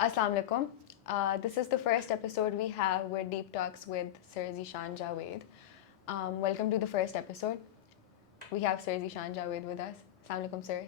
Assalamu alaikum. This is the first episode we have with Deep Talks with Sir Zishan Javed. Welcome to the first episode. We have Sir Zishan Javed with us. Assalamu alaikum sir.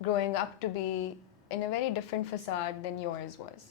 growing up to be in a very different facade than yours was.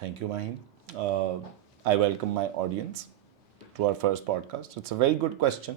Thank you, Mahin. I welcome my audience to our first podcast. It's a very good question.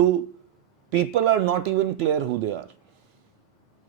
2, people are not even clear who they are.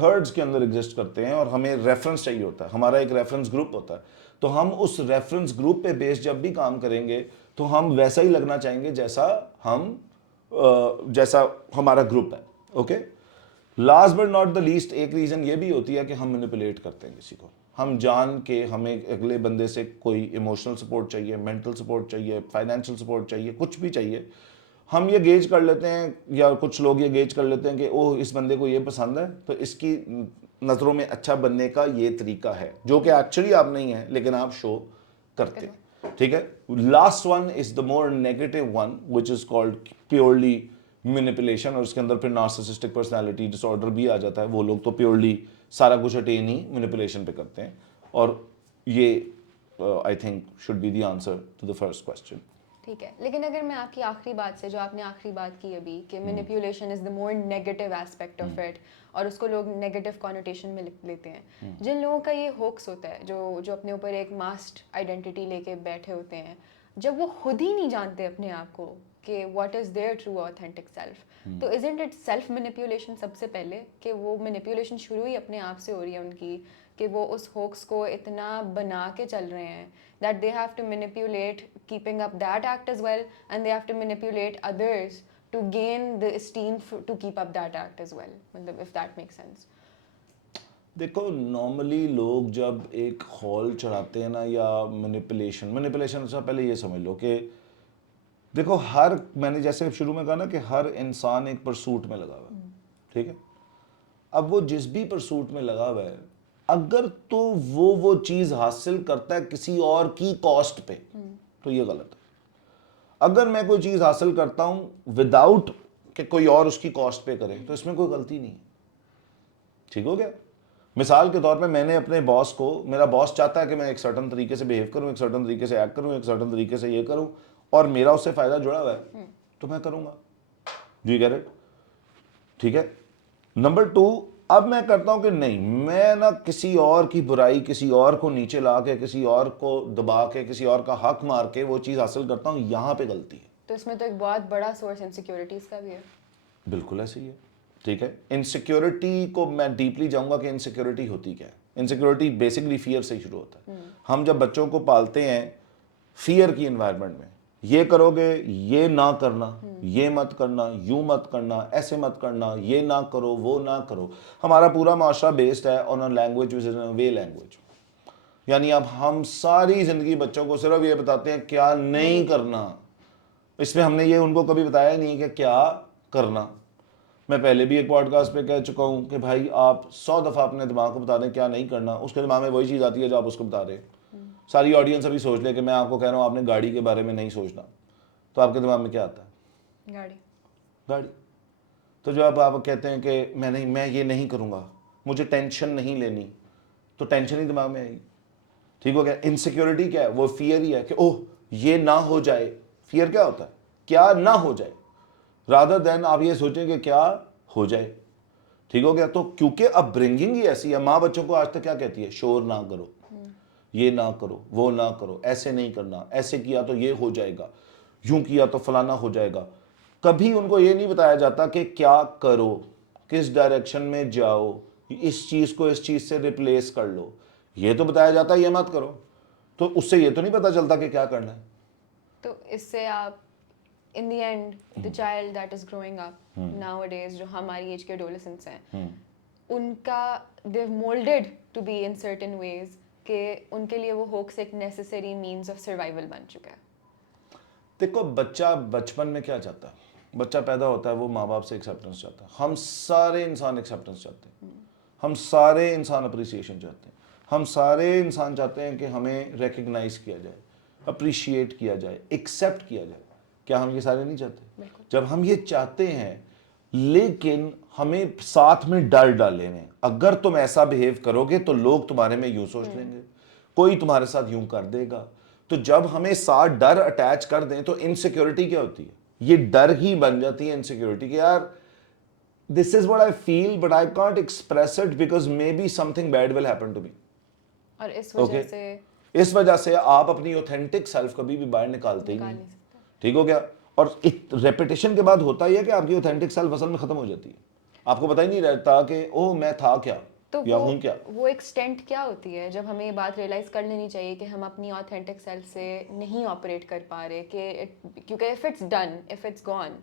Hertz کے اندر exist کرتے ہیں اور ہمیں reference چاہیے ہوتا ہے, ہمارا ایک ریفرنس گروپ ہوتا ہے, تو ہم اس ریفرنس گروپ پہ بیس جب بھی کام کریں گے تو ہم ویسا ہی لگنا چاہیں گے جیسا ہمارا گروپ ہے. Okay, last but not the least ایک ریزن یہ بھی ہوتی ہے کہ ہم مینیپولیٹ کرتے ہیں کسی کو, ہم جان کے ہمیں اگلے بندے سے کوئی ایموشنل سپورٹ چاہیے, مینٹل سپورٹ چاہیے, فائنینشیل سپورٹ چاہیے, کچھ بھی چاہیے, ہم یہ گیج کر لیتے ہیں یا کچھ لوگ یہ گیج کر لیتے ہیں کہ اوہ اس بندے کو یہ پسند ہے تو اس کی نظروں میں اچھا بننے کا یہ طریقہ ہے, جو کہ ایکچولی آپ نہیں ہے لیکن آپ شو کرتے ہیں. ٹھیک ہے, last one is the more negative one which is called purely manipulation, اور اس کے اندر پھر نارسسسٹک پرسنالٹی ڈس آرڈر بھی آ جاتا ہے. وہ لوگ تو پیورلی سارا کچھ اٹین ہی مینیپولیشن پہ کرتے ہیں, اور یہ I think should be the answer to the first question. ٹھیک ہے, لیکن اگر میں آپ کی آخری بات سے, جو آپ نے آخری بات کی ابھی کہ manipulation is the more negative aspect of it, اور اس کو لوگ نیگیٹو کانوٹیشن میں لیتے ہیں, جن لوگوں کا یہ ہوکس ہوتا ہے, جو اپنے اوپر ایک ماسٹ آئیڈینٹی لے کے بیٹھے ہوتے ہیں, جب وہ خود ہی نہیں جانتے اپنے آپ کو کہ what is there true authentic self, تو ازنٹ اٹ سیلف مینیپولیشن سب سے پہلے, کہ وہ مینیپولیشن شروع ہی اپنے آپ سے ہو رہی ہے ان کی, کہ وہ اس ہوکس کو اتنا بنا کے چل رہے ہیں that they have to manipulate keeping up that act as well, and they have to manipulate others to gain the esteem to keep up that act as well, if that makes sense. دیکھو normally لوگ جب ایک hall چڑھاتے ہیں نا, یا manipulation سے پہلے یہ سمجھ لو کہ دیکھو میں نے جیسے شروع میں کہا نا کہ ہر انسان ایک پرسوٹ میں لگا ہوا ہے, ٹھیک ہے, اب وہ جس بھی پرسوٹ میں لگا ہوا ہے, اگر تو وہ چیز حاصل کرتا ہے کسی اور کی کاسٹ پہ تو یہ غلط ہے. اگر میں کوئی چیز حاصل کرتا ہوں وداؤٹ کہ کوئی اور اس کی کاسٹ پہ کرے تو اس میں کوئی غلطی نہیں ہے. ٹھیک ہو گیا, مثال کے طور پہ میں نے اپنے باس کو, میرا باس چاہتا ہے کہ میں ایک سرٹن طریقے سے بہیو کروں, ایک سرٹن طریقے سے ایکٹ کروں, ایک سرٹن طریقے سے یہ کروں, اور میرا اس سے فائدہ جڑا ہوا ہے تو میں کروں گا. Do you get it? ٹھیک ہے. نمبر 2, اب میں کرتا ہوں کہ نہیں, میں نہ کسی اور کی برائی, کسی اور کو نیچے لا کے, کسی اور کو دبا کے, کسی اور کا حق مار کے وہ چیز حاصل کرتا ہوں, یہاں پہ غلطی ہے. تو اس میں تو ایک بہت بڑا سورس انسیکیورٹیز کا بھی ہے. بالکل ایسے ہی ہے. ٹھیک ہے, انسیکیورٹی کو میں ڈیپلی جاؤں گا کہ انسیکیورٹی ہوتی کیا ہے. انسیکیورٹی بیسکلی فیئر سے ہی شروع ہوتا ہے. ہم جب بچوں کو پالتے ہیں فیئر کی انوائرمنٹ میں, یہ کرو گے, یہ نہ کرنا, یہ مت کرنا, یوں مت کرنا, ایسے مت کرنا, یہ نہ کرو, وہ نہ کرو. ہمارا پورا معاشرہ بیسڈ ہے آن a language which is a way language. یعنی اب ہم ساری زندگی بچوں کو صرف یہ بتاتے ہیں کیا نہیں کرنا. اس میں ہم نے یہ ان کو کبھی بتایا ہی نہیں کہ کیا کرنا. میں پہلے بھی ایک پوڈ کاسٹ پہ کہہ چکا ہوں کہ بھائی آپ 100 دفعہ اپنے دماغ کو بتا دیں کیا نہیں کرنا, اس کے دماغ میں وہی چیز آتی ہے جو آپ اس کو بتا رہے. ساری آڈینس ابھی سوچ لے کہ میں آپ کو کہہ رہا ہوں آپ نے گاڑی کے بارے میں نہیں سوچنا, تو آپ کے دماغ میں کیا آتا ہے؟ گاڑی. تو جب آپ کہتے ہیں کہ میں یہ نہیں کروں گا, مجھے ٹینشن نہیں لینی, تو ٹینشن ہی دماغ میں آئی. ٹھیک ہو گیا. انسیکیورٹی کیا ہے؟ وہ فیئر ہی ہے کہ اوہ یہ نہ ہو جائے. فیئر کیا ہوتا ہے؟ کیا نہ ہو جائے, رادر دین آپ یہ سوچیں کہ کیا ہو جائے. ٹھیک ہو گیا. تو کیونکہ اب برنگنگ ہی ایسی ہے, ماں بچوں کو آج تک کیا کہتی ہے؟ شور نہ کرو, یہ نہ کرو, وہ نہ کرو, ایسے نہیں کرنا, ایسے کیا تو یہ ہو جائے گا, یوں کیا تو فلانا ہو جائے گا. کبھی ان کو یہ نہیں بتایا جاتا کہ کیا کرو, کس ڈائریکشن میں جاؤ, اس چیز کو اس چیز سے ریپلیس کر لو. یہ تو بتایا جاتا ہے یہ مت کرو, تو اس سے یہ تو نہیں پتا چلتا کہ کیا کرنا ہے. تو اس سے آپ in the end the child that is growing up nowadays, جو ہماری ایج کے adolescents ہیں, ان کا they've molded to be in certain ways کہ ان کے لیے وہ ہوکس ایک necessary means of survival بن چکا ہے. دیکھو بچہ بچپن میں کیا چاہتا ہے؟ بچہ پیدا ہوتا ہے وہ ماں باپ سے ایکسیپٹنس چاہتا ہے. ہم سارے انسان ایکسیپٹنس چاہتے ہیں, ہم سارے انسان اپریسیشن چاہتے ہیں, ہم سارے انسان چاہتے ہیں کہ ہمیں ریکگنائز کیا جائے, اپریشیٹ کیا جائے, ایکسیپٹ کیا جائے. کیا ہم یہ سارے نہیں چاہتے؟ جب ہم یہ چاہتے ہیں, لیکن ہمیں ساتھ میں ڈر ڈالے ہیں. اگر تم ایسا بہیو کرو گے تو لوگ تمہارے میں یوں سوچ لیں گے, کوئی تمہارے ساتھ یوں کر دے گا. تو جب ہمیں ساتھ ڈر اٹیچ کر دیں تو انسیکیورٹی کیا ہوتی ہے؟ یہ ڈر ہی بن جاتی ہے انسیکیورٹی, کہ یار this is what I feel but I can't express it because maybe something bad will happen to me. اور اس وجہ سے آپ اپنی اوتھینٹک سیلف کبھی بھی باہر نکالتے ہی نہیں. ٹھیک ہو گیا. اور ریپیٹیشن کے بعد ہوتا ہی ہے کہ آپ کی اوتھینٹک سیلف اصل میں ختم ہو جاتی ہے. آپ کو پتہ ہی نہیں رہتا کہ اوہ میں تھا کیا تو یا ہوں کیا. وہ ایکسٹینٹ کیا ہوتی ہے جب ہمیں یہ بات ریئلائز کر لینی چاہیے کہ ہم اپنی آتھینٹک سیلف سے نہیں آپریٹ کر پا رہے, کہ کیونکہ if it's done, if it's gone,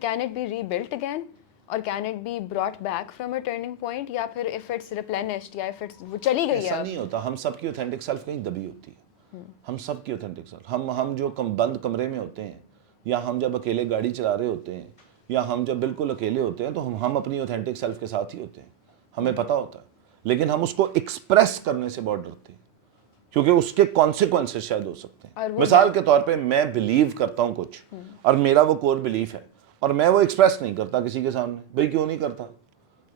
can it be rebuilt again, اور can it be brought back from a turning point, یا پھر اف اٹس ریپلینشڈ, یا اف اٹس وہ چلی گئی ہے. ایسا نہیں ہوتا. ہم سب کی اوتھینٹک سیلف کہیں دبی ہوتی ہے. ہم سب کی اوتھینٹک سیلف, ہم جو بند کمرے میں ہوتے ہیں, یا ہم جب اکیلے گاڑی چلا رہے ہوتے ہیں, یا ہم جب بالکل اکیلے ہوتے ہیں, تو ہم اپنی اوتھینٹک سیلف کے ساتھ ہی ہوتے ہیں, ہمیں پتہ ہوتا ہے. لیکن ہم اس کو ایکسپریس کرنے سے بہت ڈرتے ہیں, کیونکہ اس کے کانسیکوینسز شاید ہو سکتے ہیں. مثال کے طور پہ میں بلیو کرتا ہوں کچھ, اور میرا وہ کور بلیف ہے, اور میں وہ ایکسپریس نہیں کرتا کسی کے سامنے. بھئی کیوں نہیں کرتا؟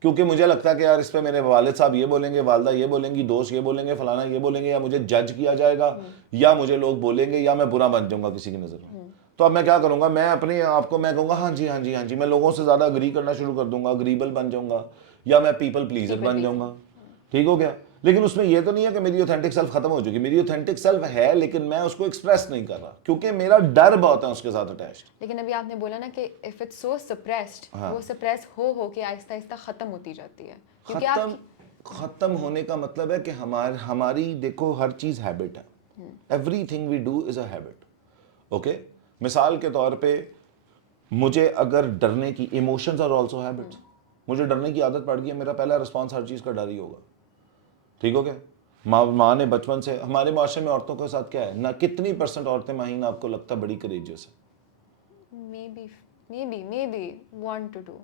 کیونکہ مجھے لگتا ہے کہ یار اس پہ میرے والد صاحب یہ بولیں گے, والدہ یہ بولیں گی, دوست یہ بولیں گے, فلانا یہ بولیں گے, یا مجھے جج کیا جائے گا, یا مجھے لوگ بولیں گے, یا میں برا بن جاؤں گا کسی کی نظر میں. تو اب میں کیا کروں گا, میں اپنے آپ کو میں کہوں گا ہاں جی ہاں جی ہاں جی, میں لوگوں سے زیادہ اگری کرنا شروع کر دوں گا, اگریبل بن جاؤں گا, یا میں پیپل پلیزر بن جاؤں گا. ٹھیک ہو گیا. لیکن اس میں یہ تو نہیں ہے کہ میری اوتھینٹک سیلف ختم ہو چکی. میری اوتھینٹک سیلف ہے, لیکن میں اس کو ایکسپریس نہیں کر رہا, کیونکہ میرا ڈر بہت ہے اس کے ساتھ اٹیچڈ. لیکن ابھی آپ نے بولا نا کہ اف اٹس سو سپریسڈ, وہ سپریس ہو کے آہستہ آہستہ ختم ہوتی جاتی ہے. ختم ہونے کا مطلب ہے کہ ہماری دیکھو ہر چیز ہیبٹ ہے. Everything we do is a habit. Okay, مثال کے طور پہ مجھے اگر ڈرنے کی, ایموشنز آر آلسو ہیبٹس, مجھے ڈرنے کی عادت پڑ گئی ہے, میرا پہلا رسپانس ہر چیز کا ڈر ہی ہوگا. ٹھیک ہو گیا. ماں نے بچپن سے, ہمارے معاشرے میں عورتوں کے ساتھ کیا ہے, نہ کتنی % عورتیں ماہین آپ کو لگتا ہے بڑی کریجیس ہے؟ maybe 1 to 2.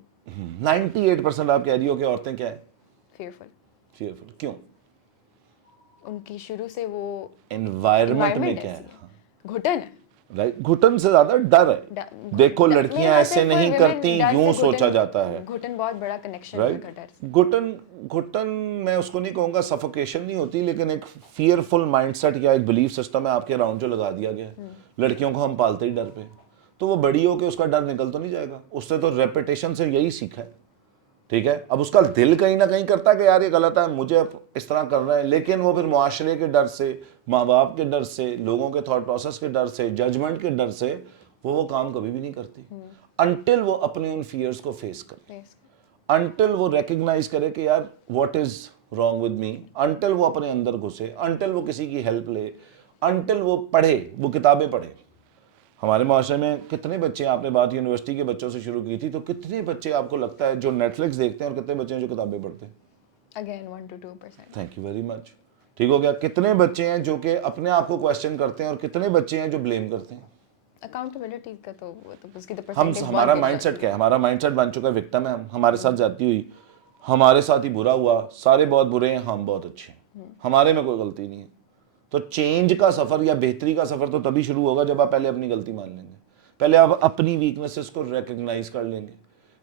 98% آپ کہہ رہی ہو کہ عورتیں کیا ہے, فیئرفل. کیوں؟ ان کی شروع سے وہ انوائرمنٹ میں کیا ہے, گھٹن ہے. رائٹ, گھٹن سے زیادہ ڈر ہے. دیکھو لڑکیاں ایسے نہیں کرتی, یوں سوچا جاتا ہے. گھٹن بہت بڑا کنیکشن ہے ڈر سے. گھٹن میں اس کو نہیں کہوں گا, سفوکیشن نہیں ہوتی, لیکن ایک فیئرفل مائنڈ سیٹ یا ایک بلیف سسٹم ہے آپ کے اراؤنڈ جو لگا دیا گیا ہے. لڑکیوں کو ہم پالتے ہی ڈر پہ, تو وہ بڑی ہو کے اس کا ڈر نکل تو نہیں جائے گا. اس نے تو ریپیٹیشن سے یہی سیکھا ہے. ٹھیک ہے, اب اس کا دل کہیں نہ کہیں کرتا ہے کہ یار یہ غلط ہے, مجھے اس طرح کرنا ہے, لیکن وہ پھر معاشرے کے ڈر سے, ماں باپ کے ڈر سے, لوگوں کے تھاٹ پروسیس کے ڈر سے, ججمنٹ کے ڈر سے وہ کام کبھی بھی نہیں کرتی, انٹل وہ اپنے ان فیئرز کو فیس کرے, انٹل وہ ریکگنائز کرے کہ یار what is wrong with me, until وہ اپنے اندر گھسے, انٹل وہ کسی کی ہیلپ لے, انٹل وہ پڑھے, وہ کتابیں پڑھے. ہمارے معاشرے میں کتنے بچے ہیں, آپ نے بات یونیورسٹی کے بچوں سے شروع کی تھی, تو کتنے بچے آپ کو لگتا ہے جو نیٹ فلکس دیکھتے ہیں, اور کتنے بچے ہیں جو کتابیں پڑھتے ہیں؟ Again 1 to 2%. Thank you very much. ٹھیک ہو گیا. کتنے بچے ہیں جو کہ اپنے آپ کو کویسچن کرتے ہیں, اور کتنے بچے ہیں جو بلیم کرتے ہیں؟ اکاؤنٹیبلٹی کا تو اس کی تو ہمارا مائنڈ سیٹ کیا ہے, ہمارا مائنڈ سیٹ بن چکا ہے وکٹم ہے. ہمارے ساتھ زیادتی ہوئی, ہمارے ساتھ ہی برا ہوا, سارے بہت برے ہیں, ہم بہت اچھے ہیں, ہمارے میں کوئی غلطی نہیں ہے. تو چینج کا سفر یا بہتری کا سفر تو تبھی شروع ہوگا جب آپ پہلے اپنی غلطی مان لیں گے, پہلے آپ اپنی ویکنسز کو ریکگنائز کر لیں گے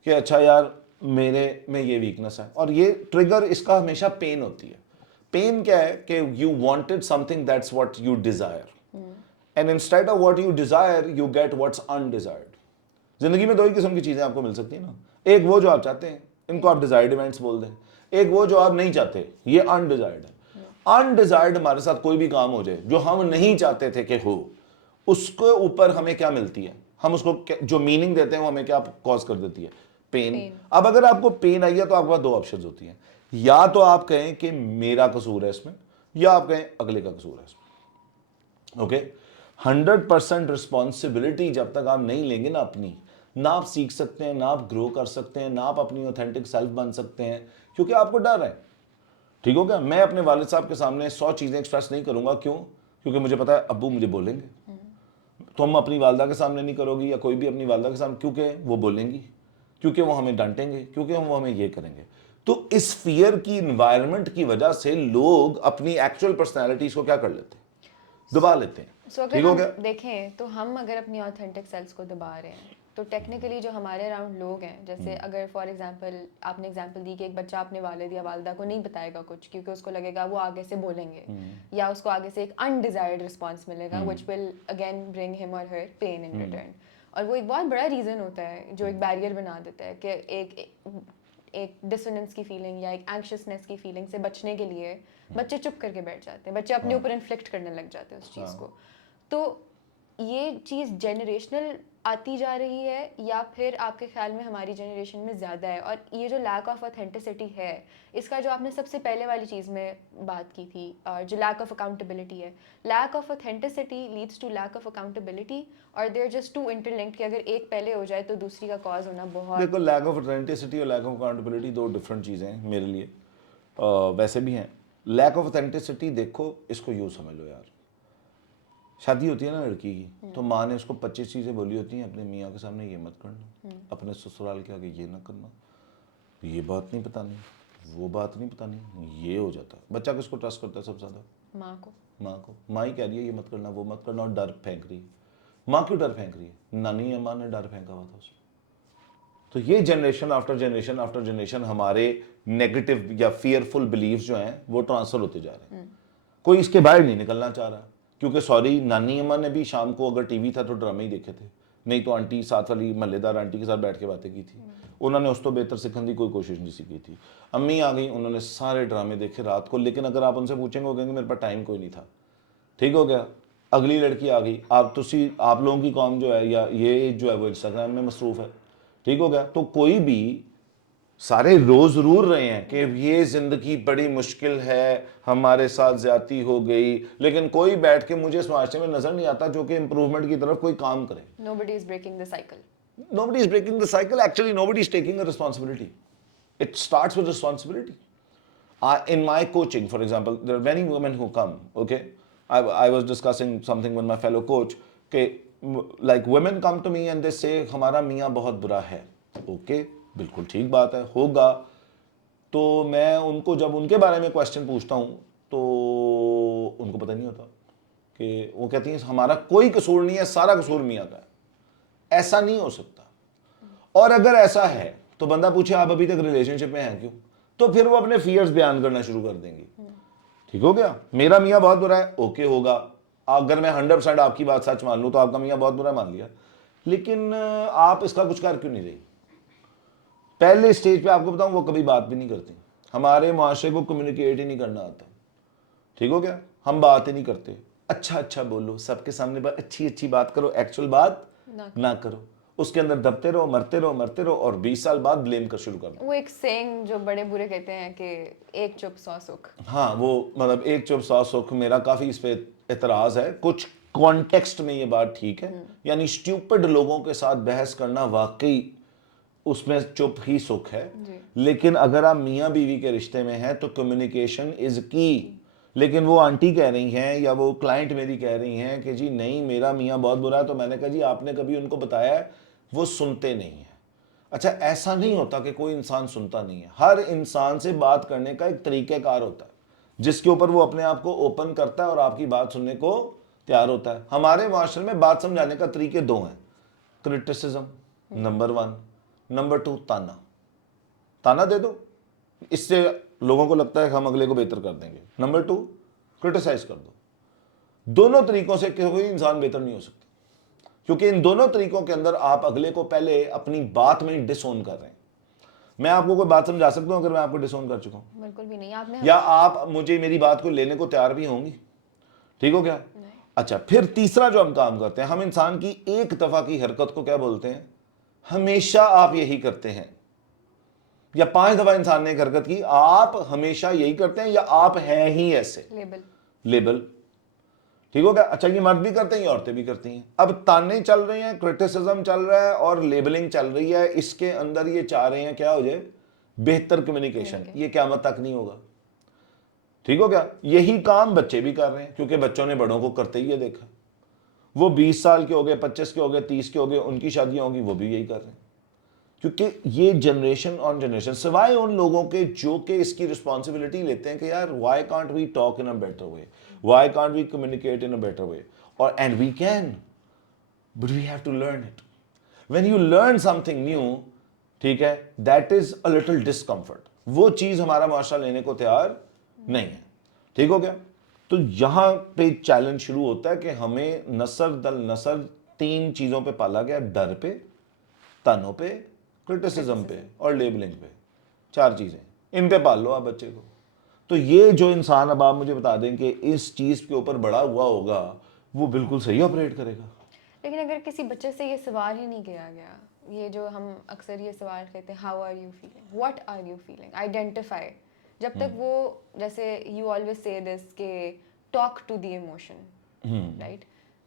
کہ اچھا یار میرے میں یہ ویکنس ہے. اور یہ ٹریگر اس کا ہمیشہ پین ہوتی ہے. پین کیا ہے کہ you wanted something that's what you desire, and instead of what you desire you get what's undesired. زندگی میں دو ہی قسم کی چیزیں آپ کو مل سکتی ہیں نا, ایک وہ جو آپ چاہتے ہیں, ان کو آپ ڈیزائرڈ ایونٹس بول دیں, ایک وہ جو آپ نہیں چاہتے, یہ انڈیزائرڈ ہے. انڈیزائرڈ ہمارے ساتھ کوئی بھی کام ہو جائے جو ہم نہیں چاہتے تھے کہ ہو, اس کے اوپر ہمیں کیا ملتی ہے, ہم اس کو جو میننگ دیتے ہیں وہ ہمیں کیا کاز کر دیتی ہے, پین. اب اگر آپ کو پین آئی ہے تو آپ کے پاس دو آپشنز ہوتی ہیں, یا تو آپ کہیں کہ میرا قصور ہے اس میں, یا آپ کہیں اگلے کا قصور ہے اس میں. اوکے, 100% رسپانسبلٹی جب تک آپ نہیں لیں گے نا اپنی, نہ آپ سیکھ سکتے ہیں, نہ آپ گرو کر سکتے ہیں, نہ آپ اپنی اوتھینٹک سیلف بن سکتے ہیں, کیونکہ آپ کو ڈر ہے. ٹھیک ہو گیا. میں اپنے والد صاحب کے سامنے 100 چیزیں ایکسپریس نہیں کروں گا. کیوں؟ کیونکہ مجھے پتا ہے ابو مجھے بولیں گے. تم اپنی والدہ کے سامنے نہیں کرو گی, یا کوئی بھی اپنی والدہ کے سامنے, کیونکہ وہ بولیں گی, کیونکہ وہ ہمیں ڈانٹیں گے, کیونکہ وہ ہمیں یہ کریں گے. تو اس فیئر کی انوائرمنٹ کی وجہ سے لوگ اپنی ایکچوئل پرسنالٹیز کو کیا کر لیتے ہیں, دبا لیتے ہیں. ٹھیک ہو گیا. دیکھیں تو ہم اگر اپنی آتھینٹک سیلف کو دبا رہے ہیں تو ٹیکنیکلی جو ہمارے اراؤنڈ لوگ ہیں, جیسے اگر فار ایگزامپل آپ نے ایگزامپل دی کہ ایک بچہ اپنے والد یا والدہ کو نہیں بتائے گا کچھ کیونکہ اس کو لگے گا وہ آگے سے بولیں گے, یا اس کو آگے سے ایک انڈیزائرڈ رسپانس ملے گا وچ ول اگین برنگ ہم اور ہر پین ان ریٹرن. اور وہ ایک بہت بڑا ریزن ہوتا ہے جو ایک بیریئر بنا دیتا ہے کہ ایک ڈسوننس کی فیلنگ یا ایک اینکشسنس کی فیلنگ سے بچنے کے لیے بچے چپ کر کے بیٹھ جاتے ہیں, بچے اپنے اوپر انفلکٹ کرنے لگ جاتے ہیں اس چیز کو. تو یہ چیز جنریشنل آتی جا رہی ہے یا پھر آپ کے خیال میں ہماری جنریشن میں زیادہ ہے؟ اور یہ جو لیک آف اوتھینٹسٹی ہے اس کا جو آپ نے سب سے پہلے والی چیز میں بات کی تھی جو لیک آف اکاؤنٹیبلٹی ہے، lack of authenticity leads to lack of accountability اور they are just too interlinked کہ اگر ایک پہلے ہو جائے تو دوسری کا کاز ہونا بہت. دیکھو لیک آف اوتھینٹسٹی اور لیک آف اکاؤنٹیبلٹی دو ڈفرینٹ چیزیں ہیں میرے لیے، ویسے بھی ہیں. لیک آف اوتھینٹسٹی دیکھو اس کو یوں سمجھ لو یار، شادی ہوتی ہے نا لڑکی کی تو ماں نے اس کو 25 چیزیں بولی ہوتی ہیں، اپنے میاں کے سامنے یہ مت کرنا، اپنے سسرال کے آگے یہ نہ کرنا، یہ بات نہیں بتانی، وہ بات نہیں بتانی، یہ ہو جاتا ہے. بچہ کس کو ٹرسٹ کرتا ہے سب سے زیادہ؟ ماں کو. ماں ہی کہہ رہی ہے یہ مت کرنا وہ مت کرنا، اور ڈر پھینک رہی ہے. ماں کیوں ڈر پھینک رہی ہے؟ نانی اماں نے ڈر پھینکا ہوا تھا اس میں. تو یہ generation after generation after generation ہمارے نیگیٹو یا فیئرفل بلیفز جو ہیں وہ ٹرانسفر ہوتے جا رہے ہیں. کوئی اس کے باہر نہیں نکلنا چاہ رہا، کیونکہ سوری نانی اماں نے بھی شام کو اگر ٹی وی تھا تو ڈرامے ہی دیکھے تھے، نہیں تو آنٹی ساتھ والی محلے دار آنٹی کے ساتھ بیٹھ کے باتیں کی تھی. انہوں نے اس تو بہتر سکھنے کی کوئی کوشش نہیں سیکھی تھی. امی آ گئی، انہوں نے سارے ڈرامے دیکھے رات کو، لیکن اگر آپ ان سے پوچھیں گے وہ کہیں گے میرے پاس ٹائم کوئی نہیں تھا. ٹھیک ہو گیا. اگلی لڑکی آ گئی، آپ لوگوں کی قوم جو ہے یا یہ جو ہے وہ انسٹاگرام میں مصروف ہے. ٹھیک ہو گیا. تو کوئی بھی سارے رو ضرور رہے ہیں کہ یہ زندگی بڑی مشکل ہے، ہمارے ساتھ زیادتی ہو گئی، لیکن کوئی بیٹھ کے مجھے اس معاشرے میں نظر نہیں آتا جو کہ امپروومنٹ کی طرف کوئی کام کرے. Nobody is breaking the cycle. Nobody is breaking the cycle. Actually, nobody is taking a responsibility. It starts with responsibility. In my coaching, for example, there are many women who come, okay? I was discussing something with my fellow coach, like women come to me and they say, ہمارا میاں بہت برا ہے. Okay, بالکل ٹھیک بات ہے، ہوگا. تو میں ان کو جب ان کے بارے میں کوشچن پوچھتا ہوں تو ان کو پتہ نہیں ہوتا، کہ وہ کہتی ہیں ہمارا کوئی قصور نہیں ہے، سارا قصور میاں کا ہے. ایسا نہیں ہو سکتا. اور اگر ایسا ہے تو بندہ پوچھے آپ ابھی تک ریلیشن شپ میں ہیں کیوں؟ تو پھر وہ اپنے فیئرز بیان کرنا شروع کر دیں گی. ٹھیک ہو گیا. میرا میاں بہت برا ہے، اوکے ہوگا. اگر میں 100% آپ کی بات سچ مان لوں تو آپ کا میاں بہت برا مان لیا، لیکن آپ اس کا کچھ کر کیوں نہیں رہی؟ پہلے اسٹیج پہ آپ کو بتاؤں وہ کبھی بات بھی نہیں کرتی. ہمارے معاشرے کو کمیونیکیٹ ہی نہیں کرنا آتا. ٹھیک ہو گیا. ہم بات ہی نہیں کرتے. اچھا بولو، سب کے سامنے اچھی بات کرو، ایکچوئل بات نہ کرو. اس کے اندر دبتے رہو، مرتے رہو اور 20 سال بعد بلیم کر شروع کر دو. وہ ایک سینگ جو بڑے برے کہتے ہیں کہ ایک چپ 100 سکھ. ہاں، وہ مطلب ایک چپ 100 سکھ. میرا کافی اس پہ اعتراض ہے. کچھ کانٹیکسٹ میں یہ بات ٹھیک ہے، یعنی اسٹیوپڈ لوگوں کے ساتھ بحث کرنا واقعی اس میں چپ ہی سکھ ہے. لیکن اگر آپ میاں بیوی کے رشتے میں ہیں تو کمیونیکیشن از کی. لیکن وہ آنٹی کہہ رہی ہیں یا وہ کلائنٹ میری کہہ رہی ہیں کہ جی نہیں میرا میاں بہت برا ہے، تو میں نے کہا جی آپ نے کبھی ان کو بتایا ہے؟ وہ سنتے نہیں ہیں. اچھا، ایسا نہیں ہوتا کہ کوئی انسان سنتا نہیں ہے. ہر انسان سے بات کرنے کا ایک طریقہ کار ہوتا ہے جس کے اوپر وہ اپنے آپ کو اوپن کرتا ہے اور آپ کی بات سننے کو تیار ہوتا ہے. ہمارے معاشرے میں بات سمجھانے کا طریقے دو ہیں. کرٹیسزم نمبر 1، نمبر 2 تانا دے دو، اس سے لوگوں کو لگتا ہے کہ ہم اگلے کو بہتر کر دیں گے. نمبر 2 کرٹیسائز کر دو. دونوں طریقوں سے کوئی انسان بہتر نہیں ہو سکتا، کیونکہ ان دونوں طریقوں کے اندر آپ اگلے کو پہلے اپنی بات میں ڈس اون کر رہے ہیں. میں آپ کو کوئی بات سمجھا سکتا ہوں اگر میں آپ کو ڈس اون کر چکا ہوں؟ بالکل بھی نہیں. آپ نے یا آپ مجھے میری بات کو لینے کو تیار بھی ہوں گی؟ ٹھیک ہو گیا. اچھا، پھر تیسرا جو ہم کام کرتے ہیں، ہم انسان کی ایک دفعہ کی حرکت کو کیا بولتے ہیں؟ ہمیشہ آپ یہی کرتے ہیں. یا 5 دفعہ انسان نے ایک حرکت کی، آپ ہمیشہ یہی کرتے ہیں یا آپ ہیں ہی ایسے. لیبل. ٹھیک ہو گیا. اچھا، یہ مرد بھی کرتے ہیں یہ عورتیں بھی کرتی ہیں. اب تانے چل رہے ہیں، کرٹیسزم چل رہا ہے اور لیبلنگ چل رہی ہے. اس کے اندر یہ چاہ رہے ہیں کیا ہو جائے؟ بہتر کمیونیکیشن. یہ قیامت تک نہیں ہوگا. ٹھیک ہو گیا. یہی کام بچے بھی کر رہے ہیں کیونکہ بچوں نے بڑوں کو کرتے ہی یہ دیکھا. وہ 20 سال کے ہو گئے، 25 کے ہو گئے، 30 کے ہو گئے، ان کی شادیاں ہوں گی، وہ بھی یہی کر رہے ہیں. کیونکہ یہ جنریشن آن جنریشن، سوائے ان لوگوں کے جو کہ اس کی رسپانسبلٹی لیتے ہیں کہ یار why can't we talk in a better way, why can't we communicate in a better way. اور and we can, but we have to learn it. When you learn something new, ٹھیک ہے، that is a little discomfort. وہ چیز ہمارا معاشرہ لینے کو تیار نہیں ہے. ٹھیک ہو گیا. تو یہاں پہ چیلنج شروع ہوتا ہے کہ ہمیں نسل دل نسل 3 چیزوں پہ پالا گیا: ڈر پہ، تنوں پہ، کرٹیسزم پہ اور لیبلنگ پہ. 4 چیزیں ان پہ پال لو آپ بچے کو. تو یہ جو انسان، اب آپ مجھے بتا دیں کہ اس چیز کے اوپر بڑا ہوا ہوگا، وہ بالکل صحیح آپریٹ کرے گا. لیکن اگر کسی بچے سے یہ سوال ہی نہیں کیا گیا, یہ جو ہم اکثر یہ سوال کہتے ہیں, how are you feeling, what are you feeling, identify, جب تک وہ, جیسے یو آلویز سے دس کہ talk to the emotion, right,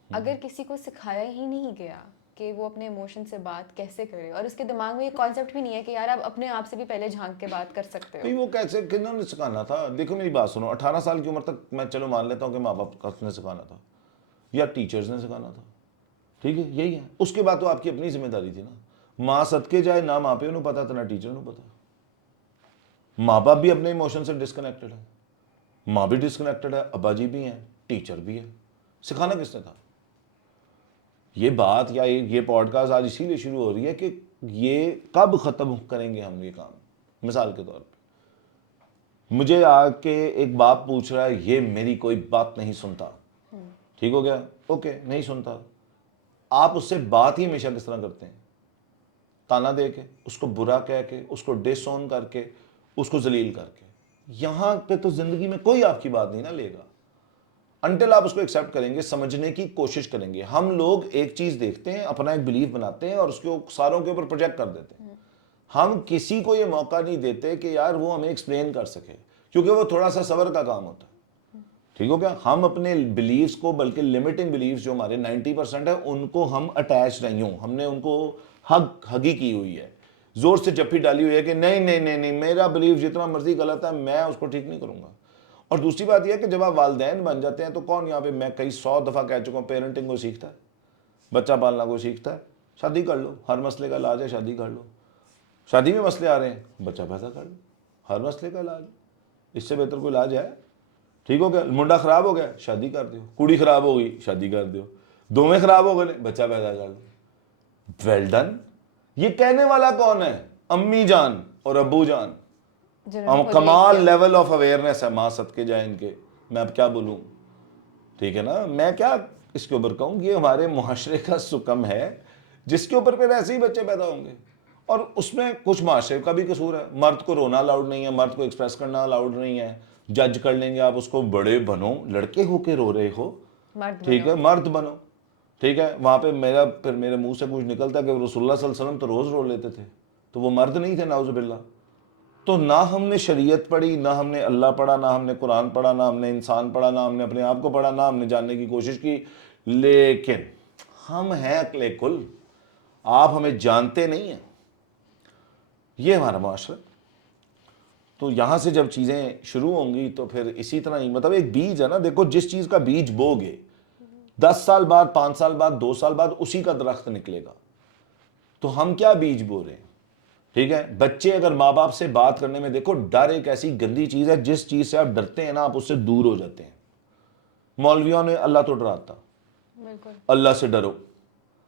اگر کسی کو سکھایا ہی نہیں گیا کہ وہ اپنے ایموشن سے بات کیسے کرے, اور اس کے دماغ میں یہ کانسیپٹ بھی نہیں ہے کہ یار آپ اپنے آپ سے بھی پہلے جھانک کے بات کر سکتے ہو. وہ کیسے کنہوں نے سکھانا تھا؟ دیکھو میری بات سنو, 18 سال کی عمر تک میں چلو مان لیتا ہوں کہ ماں باپ نے سکھانا تھا یا ٹیچرز نے سکھانا تھا, ٹھیک ہے, یہی ہے. اس کے بعد تو آپ کی اپنی ذمہ داری تھی نا. ماں صدقے جائے, نہ ماں پیو نو پتا تھا, نہ ٹیچر نو پتا. ماں باپ بھی اپنے ایموشن سے ڈسکنیکٹڈ ہے, ماں بھی ڈسکنیکٹڈ ہے, ابا جی بھی ہیں, ٹیچر بھی ہے. سکھانا کس نے تھا؟ یہ بات یا یہ پوڈ کاسٹ آج اسی لیے شروع ہو رہی ہے کہ یہ کب ختم کریں گے ہم یہ کام. مثال کے طور پہ مجھے آ کے ایک باپ پوچھ رہا ہے, یہ میری کوئی بات نہیں سنتا, ٹھیک ہو گیا, اوکے, نہیں سنتا. آپ اس سے بات ہی ہمیشہ کس طرح کرتے ہیں؟ تانا دے کے, اس کو برا کہہ کے, اس کو ڈس آن کر کے, اس کو ذلیل کر کے. یہاں پہ تو زندگی میں کوئی آپ کی بات نہیں نہ لے گا انٹل آپ اس کو ایکسیپٹ کریں گے, سمجھنے کی کوشش کریں گے. ہم لوگ ایک چیز دیکھتے ہیں, اپنا ایک بلیف بناتے ہیں اور اس کو ساروں کے اوپر پروجیکٹ کر دیتے ہیں. ہم کسی کو یہ موقع نہیں دیتے کہ یار وہ ہمیں ایکسپلین کر سکے, کیونکہ وہ تھوڑا سا صبر کا کام ہوتا ہے, ٹھیک ہو گیا. ہم اپنے بلیفز کو, بلکہ لمیٹنگ بلیفز جو ہمارے 90% ہے, ان کو ہم اٹیچ نہیں ہوں, ہم نے ان کو ہگی کی ہوئی ہے, زور سے جپی ڈالی ہوئی ہے کہ نہیں نہیں نہیں نہیں, میرا بلیف جتنا مرضی غلط ہے, میں اس کو ٹھیک نہیں کروں گا. اور دوسری بات یہ ہے کہ جب آپ والدین بن جاتے ہیں تو کون, یہاں پہ میں کئی 100 دفعہ کہہ چکا ہوں, پیرنٹنگ کو سیکھتا ہے, بچہ پالنا کو سیکھتا ہے. شادی کر لو, ہر مسئلے کا علاج ہے, شادی کر لو. شادی میں مسئلے آ رہے ہیں, بچہ پیدا کر لو, ہر مسئلے کا علاج. اس سے بہتر کوئی علاج ہے؟ ٹھیک ہو گیا. منڈا خراب ہو گیا, شادی کر دیو. کڑی خراب ہو گئی, شادی کر دیو. دونوں خراب ہو گئے, بچہ پیدا کر لو. Well done. یہ کہنے والا کون ہے؟ امی جان اور ابو جان. کمال لیول آف اویئرنیس ہے, ماں صدقے جائیں ان کے. میں اب کیا بولوں, ٹھیک ہے نا. میں کیا اس کے اوپر کہوں, یہ ہمارے معاشرے کا سکم ہے جس کے اوپر پھر ایسے ہی بچے پیدا ہوں گے. اور اس میں کچھ معاشرے کا بھی قصور ہے. مرد کو رونا الاؤڈ نہیں ہے, مرد کو ایکسپریس کرنا الاؤڈ نہیں ہے. جج کر لیں گے آپ اس کو, بڑے بنو, لڑکے ہو کے رو رہے ہو, ٹھیک ہے, مرد بنو, ٹھیک ہے. وہاں پہ پھر میرے منہ سے کچھ نکلتا کہ رسول اللہ صلی اللہ علیہ وسلم تو روز رو لیتے تھے, تو وہ مرد نہیں تھے, نعوذ باللہ. تو نہ ہم نے شریعت پڑھی, نہ ہم نے اللہ پڑھا, نہ ہم نے قرآن پڑھا, نہ ہم نے انسان پڑھا, نہ ہم نے اپنے آپ کو پڑھا, نہ ہم نے جاننے کی کوشش کی. لیکن ہم ہیں عقل کل, آپ ہمیں جانتے نہیں ہیں. یہ ہمارا معاشرہ. تو یہاں سے جب چیزیں شروع ہوں گی تو پھر اسی طرح ہی, مطلب ایک بیج ہے نا, دیکھو جس چیز کا بیج بو گے 10 سال بعد, 5 سال بعد, 2 سال بعد اسی کا درخت نکلے گا. تو ہم کیا بیج بو رہے ہیں, ٹھیک ہے. بچے اگر ماں باپ سے بات کرنے میں, دیکھو ڈر ایک ایسی گندی چیز ہے, جس چیز سے آپ ڈرتے ہیں نا, آپ اس سے دور ہو جاتے ہیں. مولویوں نے اللہ تو ڈراتا, اللہ سے ڈرو,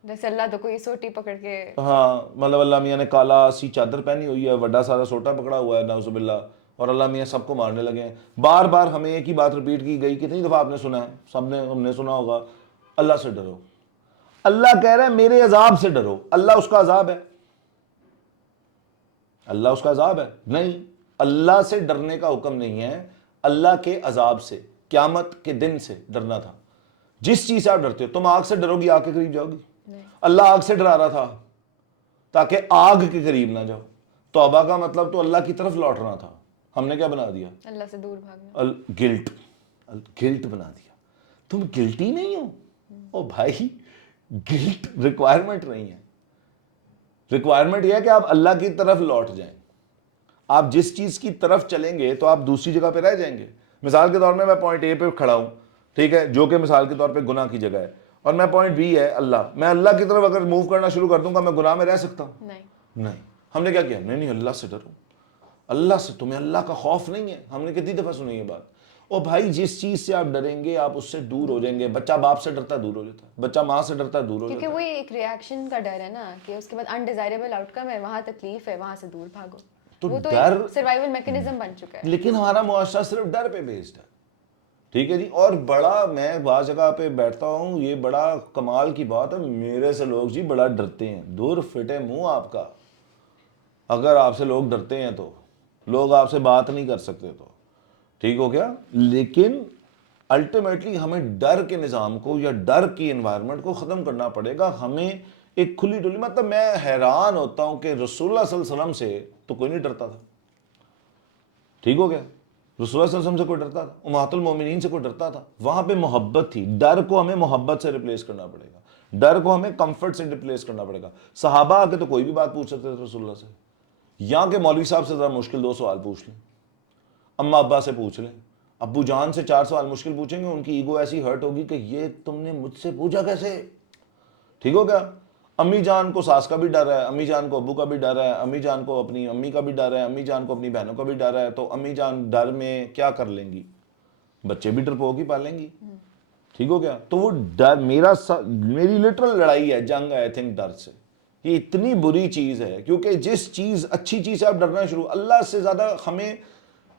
جیسے اللہ تو کوئی سوٹی پکڑ کے, ہاں, مطلب اللہ میاں نے کالا سی چادر پہنی ہوئی ہے, بڑا سارا سوٹا پکڑا ہوا ہے, نعوذ باللہ, اور اللہ میاں سب کو مارنے لگے ہیں. بار بار ہمیں ایک ہی بات ریپیٹ کی گئی, کتنی دفعہ آپ نے سنا ہے, سب نے, ہم نے سنا ہوگا, اللہ سے ڈرو. اللہ کہہ رہا ہے میرے عذاب سے ڈرو. اللہ اس کا عذاب ہے, اللہ اس کا عذاب ہے نہیں. اللہ سے ڈرنے کا حکم نہیں ہے, اللہ کے عذاب سے, قیامت کے دن سے ڈرنا تھا. جس چیز سے آپ ڈرتے ہو, تم آگ سے ڈرو گی, آگ کے قریب جاؤ گی؟ اللہ آگ سے ڈرا رہا تھا تاکہ آگ کے قریب نہ جاؤ. توبہ کا مطلب تو اللہ کی طرف لوٹنا تھا, ہم نے کیا بنا دیا؟ اللہ سے دور بھاگنا. گلٹ بنا دیا. تم گلٹی نہیں ہو, او بھائی, گلٹ ریکوائرمنٹ نہیں ہے. ریکوائرمنٹ یہ ہے کہ آپ اللہ کی طرف لوٹ جائیں. آپ جس چیز کی طرف چلیں گے تو آپ دوسری جگہ پہ رہ جائیں گے. مثال کے طور میں پوائنٹ اے پہ کھڑا ہوں, ٹھیک ہے, جو کہ مثال کے طور پہ گناہ کی جگہ ہے, اور میں پوائنٹ بی ہے اللہ, میں اللہ کی طرف اگر موو کرنا شروع کر دوں گا, میں گناہ میں رہ سکتا ہوں؟ نہیں. ہم نے کیا کیا, نہیں اللہ سے ڈرو, اللہ سے, تمہیں اللہ کا خوف نہیں ہے. ہم نے کتنی دفعہ سنی یہ بات. او بھائی, جس چیز سے آپ ڈریں گے آپ اس سے دور ہو جائیں گے. بچہ باپ سے ڈرتا ہے, دور ہو جاتا ہے. بچہ ماں سے ڈرتا ہے, دور ہو جاتا ہے. کیونکہ وہ ایک ریئیکشن کا ڈر ہے نا, کہ اس کے بعد انڈیزائریبل آؤٹ کم ہے, وہاں تکلیف ہے, وہاں سے دور بھاگو. وہ تو ایک سروائیول میکینزم بن چکا ہے. لیکن ہمارا معاشرہ صرف ڈر پہ بیسڈ ہے, ٹھیک ہے جی. اور بڑا, میں بعض جگہ پہ بیٹھتا ہوں, یہ بڑا کمال کی بات ہے, میرے سے لوگ جی بڑا ڈرتے ہیں. دور فٹے منہ آپ کا, اگر آپ سے لوگ ڈرتے ہیں تو لوگ آپ سے بات نہیں کر سکتے, تو ٹھیک ہو گیا. لیکن الٹیمیٹلی ہمیں ڈر کے نظام کو یا ڈر کی انوائرمنٹ کو ختم کرنا پڑے گا. ہمیں ایک کھلی ڈلی, مطلب میں حیران ہوتا ہوں کہ رسول اللہ صلی اللہ علیہ وسلم سے تو کوئی نہیں ڈرتا تھا, ٹھیک ہو گیا, رسول اللہ صلی اللہ علیہ وسلم سے کوئی ڈرتا تھا, امہات المومنین سے کوئی ڈرتا تھا, وہاں پہ محبت تھی. ڈر کو ہمیں محبت سے ریپلیس کرنا پڑے گا, ڈر کو ہمیں کمفرٹ سے ریپلیس کرنا پڑے گا. صحابہ آ کے تو کوئی بھی بات پوچھ سکتے تھے رسول اللہ سے, یہاں کے مولوی صاحب سے ذرا مشکل 2 سوال پوچھ لیں, اماں ابا سے پوچھ لیں, ابو جان سے 4 سوال مشکل پوچھیں گے, ان کی ایگو ایسی ہرٹ ہوگی کہ یہ تم نے مجھ سے پوچھا کیسے, ٹھیک ہو گیا. امی جان کو ساس کا بھی ڈر ہے, امی جان کو ابو کا بھی ڈر ہے, امی جان کو اپنی امی کا بھی ڈر ہے, امی جان کو اپنی بہنوں کا بھی ڈر ہے, تو امی جان ڈر میں کیا کر لیں گی, بچے بھی ڈرپوک ہی پالیں گی, ٹھیک ہو گیا. تو وہ ڈر میری لٹرل لڑائی ہے, جنگ ہے آئی تھنک ڈر سے. یہ اتنی بری چیز ہے کیونکہ جس چیز اچھی چیز سے آپ ڈرنا شروع, اللہ سے زیادہ ہمیں,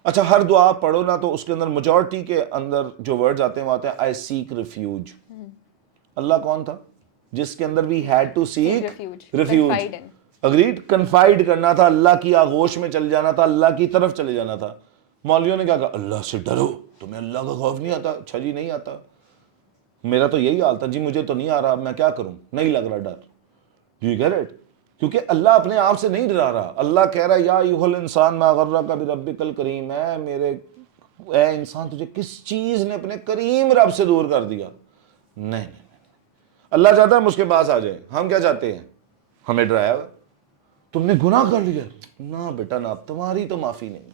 اچھا ہر دعا پڑھو نا تو اس کے اندر میجورٹی کے اندر جو ورڈز آتے ہیں وہ آتے ہیں آئی سیک ریفیوج. اللہ کون تھا جس کے اندر we had to seek refuge, agreed, confide کرنا تھا, اللہ کی آغوش میں چل جانا تھا, اللہ کی طرف چلے جانا تھا. مولویوں نے کہا کہ اللہ سے ڈرو, تمہیں اللہ کا خوف نہیں آتا. اچھا جی نہیں آتا, میرا تو یہی حال تھا جی, مجھے تو نہیں آ رہا, میں کیا کروں, نہیں لگ رہا ڈر. یو گیٹ اٹ, کیونکہ اللہ اپنے آپ سے نہیں ڈرا رہا. اللہ کہہ رہا ہے یا ایھا الانسان ما غرک بربک الکریم, اے انسان تجھے کس چیز نے اپنے کریم رب سے دور کر دیا. نہیں, اللہ چاہتا ہے ہم اس کے پاس آ جائیں. ہم کیا چاہتے ہیں, ہمیں ڈرایا ہوا, تم نے گناہ کر لیا, نہ بیٹا نہ, تمہاری تو معافی نہیں.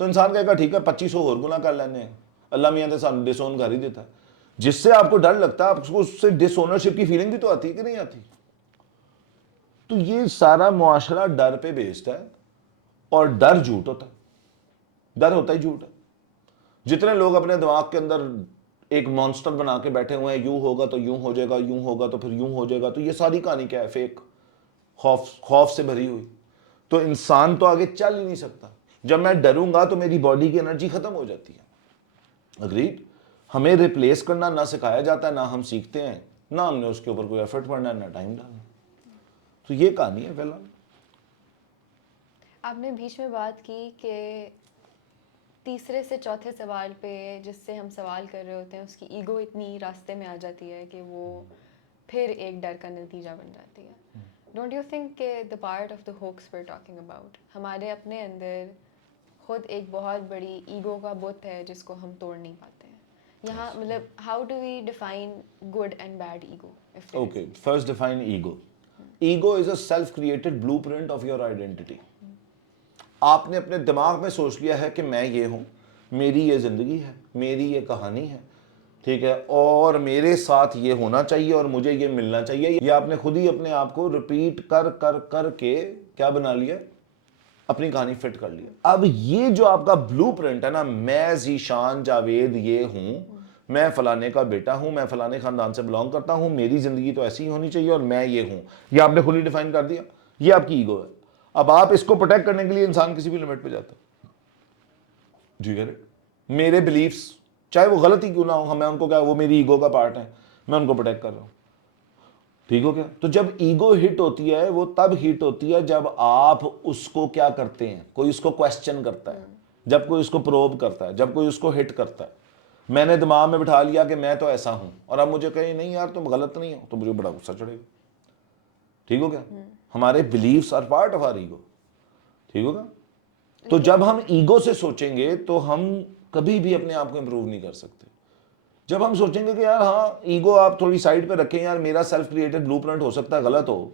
تو انسان کہے گا ٹھیک ہے 2500 اور گناہ کر لینے ہیں, اللہ میاں نے سانو ڈس اون کر ہی دیتا ہے. جس سے آپ کو ڈر لگتا ہے آپ کو اس سے ڈس اونرشپ کی فیلنگ بھی تو آتی ہے کہ نہیں آتی. تو یہ سارا معاشرہ ڈر پہ بیسڈ ہے, اور ڈر جھوٹ ہوتا ہے, ڈر ہوتا ہی جھوٹ ہے. جتنے لوگ اپنے دماغ کے اندر ایک مانسٹر بنا کے بیٹھے ہوئے ہیں, یوں ہوگا تو یوں ہو جائے گا, یوں ہوگا تو پھر یوں ہو جائے گا, تو یہ ساری کہانی کیا ہے, فیک, خوف سے بھری ہوئی. تو انسان تو آگے چل ہی نہیں سکتا. جب میں ڈروں گا تو میری باڈی کی انرجی ختم ہو جاتی ہے. اگریڈ, ہمیں ریپلیس کرنا نہ سکھایا جاتا ہے, نہ ہم سیکھتے ہیں, نہ ہم نے اس کے اوپر کوئی ایفرٹ پڑنا ہے, نہ ٹائم ڈالنا. تو یہ کہانی ہے. فی الحال آپ نے بیچ میں بات کی کہ تیسرے سے چوتھے سوال پہ جس سے ہم سوال کر رہے ہوتے ہیں اس کی ایگو اتنی راستے میں آ جاتی ہے کہ وہ پھر ایک ڈر کا نتیجہ بن جاتی ہے. ڈونٹ یو تھنک کہ the part of the hooks we are talking about, ہمارے اپنے اندر خود ایک بہت بڑی ایگو کا بت ہے جس کو ہم توڑ نہیں پاتے ہیں. یہاں مطلب how do we define good and bad ego? Okay, first define ego. Ego is a self created blueprint of your identity. آپ نے اپنے دماغ میں سوچ لیا ہے کہ میں یہ ہوں, میری یہ زندگی ہے, میری یہ کہانی ہے, ٹھیک ہے, اور میرے ساتھ یہ ہونا چاہیے اور مجھے یہ ملنا چاہیے. یہ آپ نے خود ہی اپنے آپ کو ریپیٹ کر کر کر کے کیا بنا لیا, اپنی کہانی فٹ کر لیا. اب یہ جو آپ کا بلو پرنٹ ہے نا, میں ذیشان جاوید یہ ہوں, میں فلانے کا بیٹا ہوں, میں فلانے خاندان سے بلانگ کرتا ہوں, میری زندگی تو ایسی ہی ہونی چاہیے اور میں یہ ہوں, یہ آپ نے خود ہی ڈیفائن کر دیا. یہ آپ کی ایگو ہے. اب آپ اس کو پروٹیکٹ کرنے کے لیے انسان کسی بھی لمٹ پہ جاتا ہے. جی گیٹ اٹ, میرے بلیفس چاہے وہ غلط ہی کیوں نہ ہو, میں ان کو کیا, وہ میری ایگو کا پارٹ ہے, میں ان کو پروٹیکٹ کر رہا ہوں. ٹھیک ہو گیا. تو جب ایگو ہٹ ہوتی ہے وہ تب ہٹ ہوتی ہے جب آپ اس کو کیا کرتے ہیں, کوئی اس کو کویسچن کرتا ہے, جب کوئی اس کو پروب کرتا ہے, جب کوئی اس کو ہٹ کرتا ہے. میں نے دماغ میں بٹھا لیا کہ میں تو ایسا ہوں, اور اب مجھے کہیں نہیں یار تم غلط نہیں ہو, تو مجھے بڑا غصہ چڑھے گا. ٹھیک ہو گیا. ہمارے beliefs are part of our ego. ٹھیک ہوگا. تو جب ہم ایگو سے سوچیں گے تو ہم کبھی بھی اپنے آپ کو امپروو نہیں کر سکتے. جب ہم سوچیں گے کہ یار ہاں ایگو آپ تھوڑی سائڈ پہ رکھیں, یار میرا سیلف کریٹڈ بلو پرنٹ ہو سکتا ہے غلط ہو,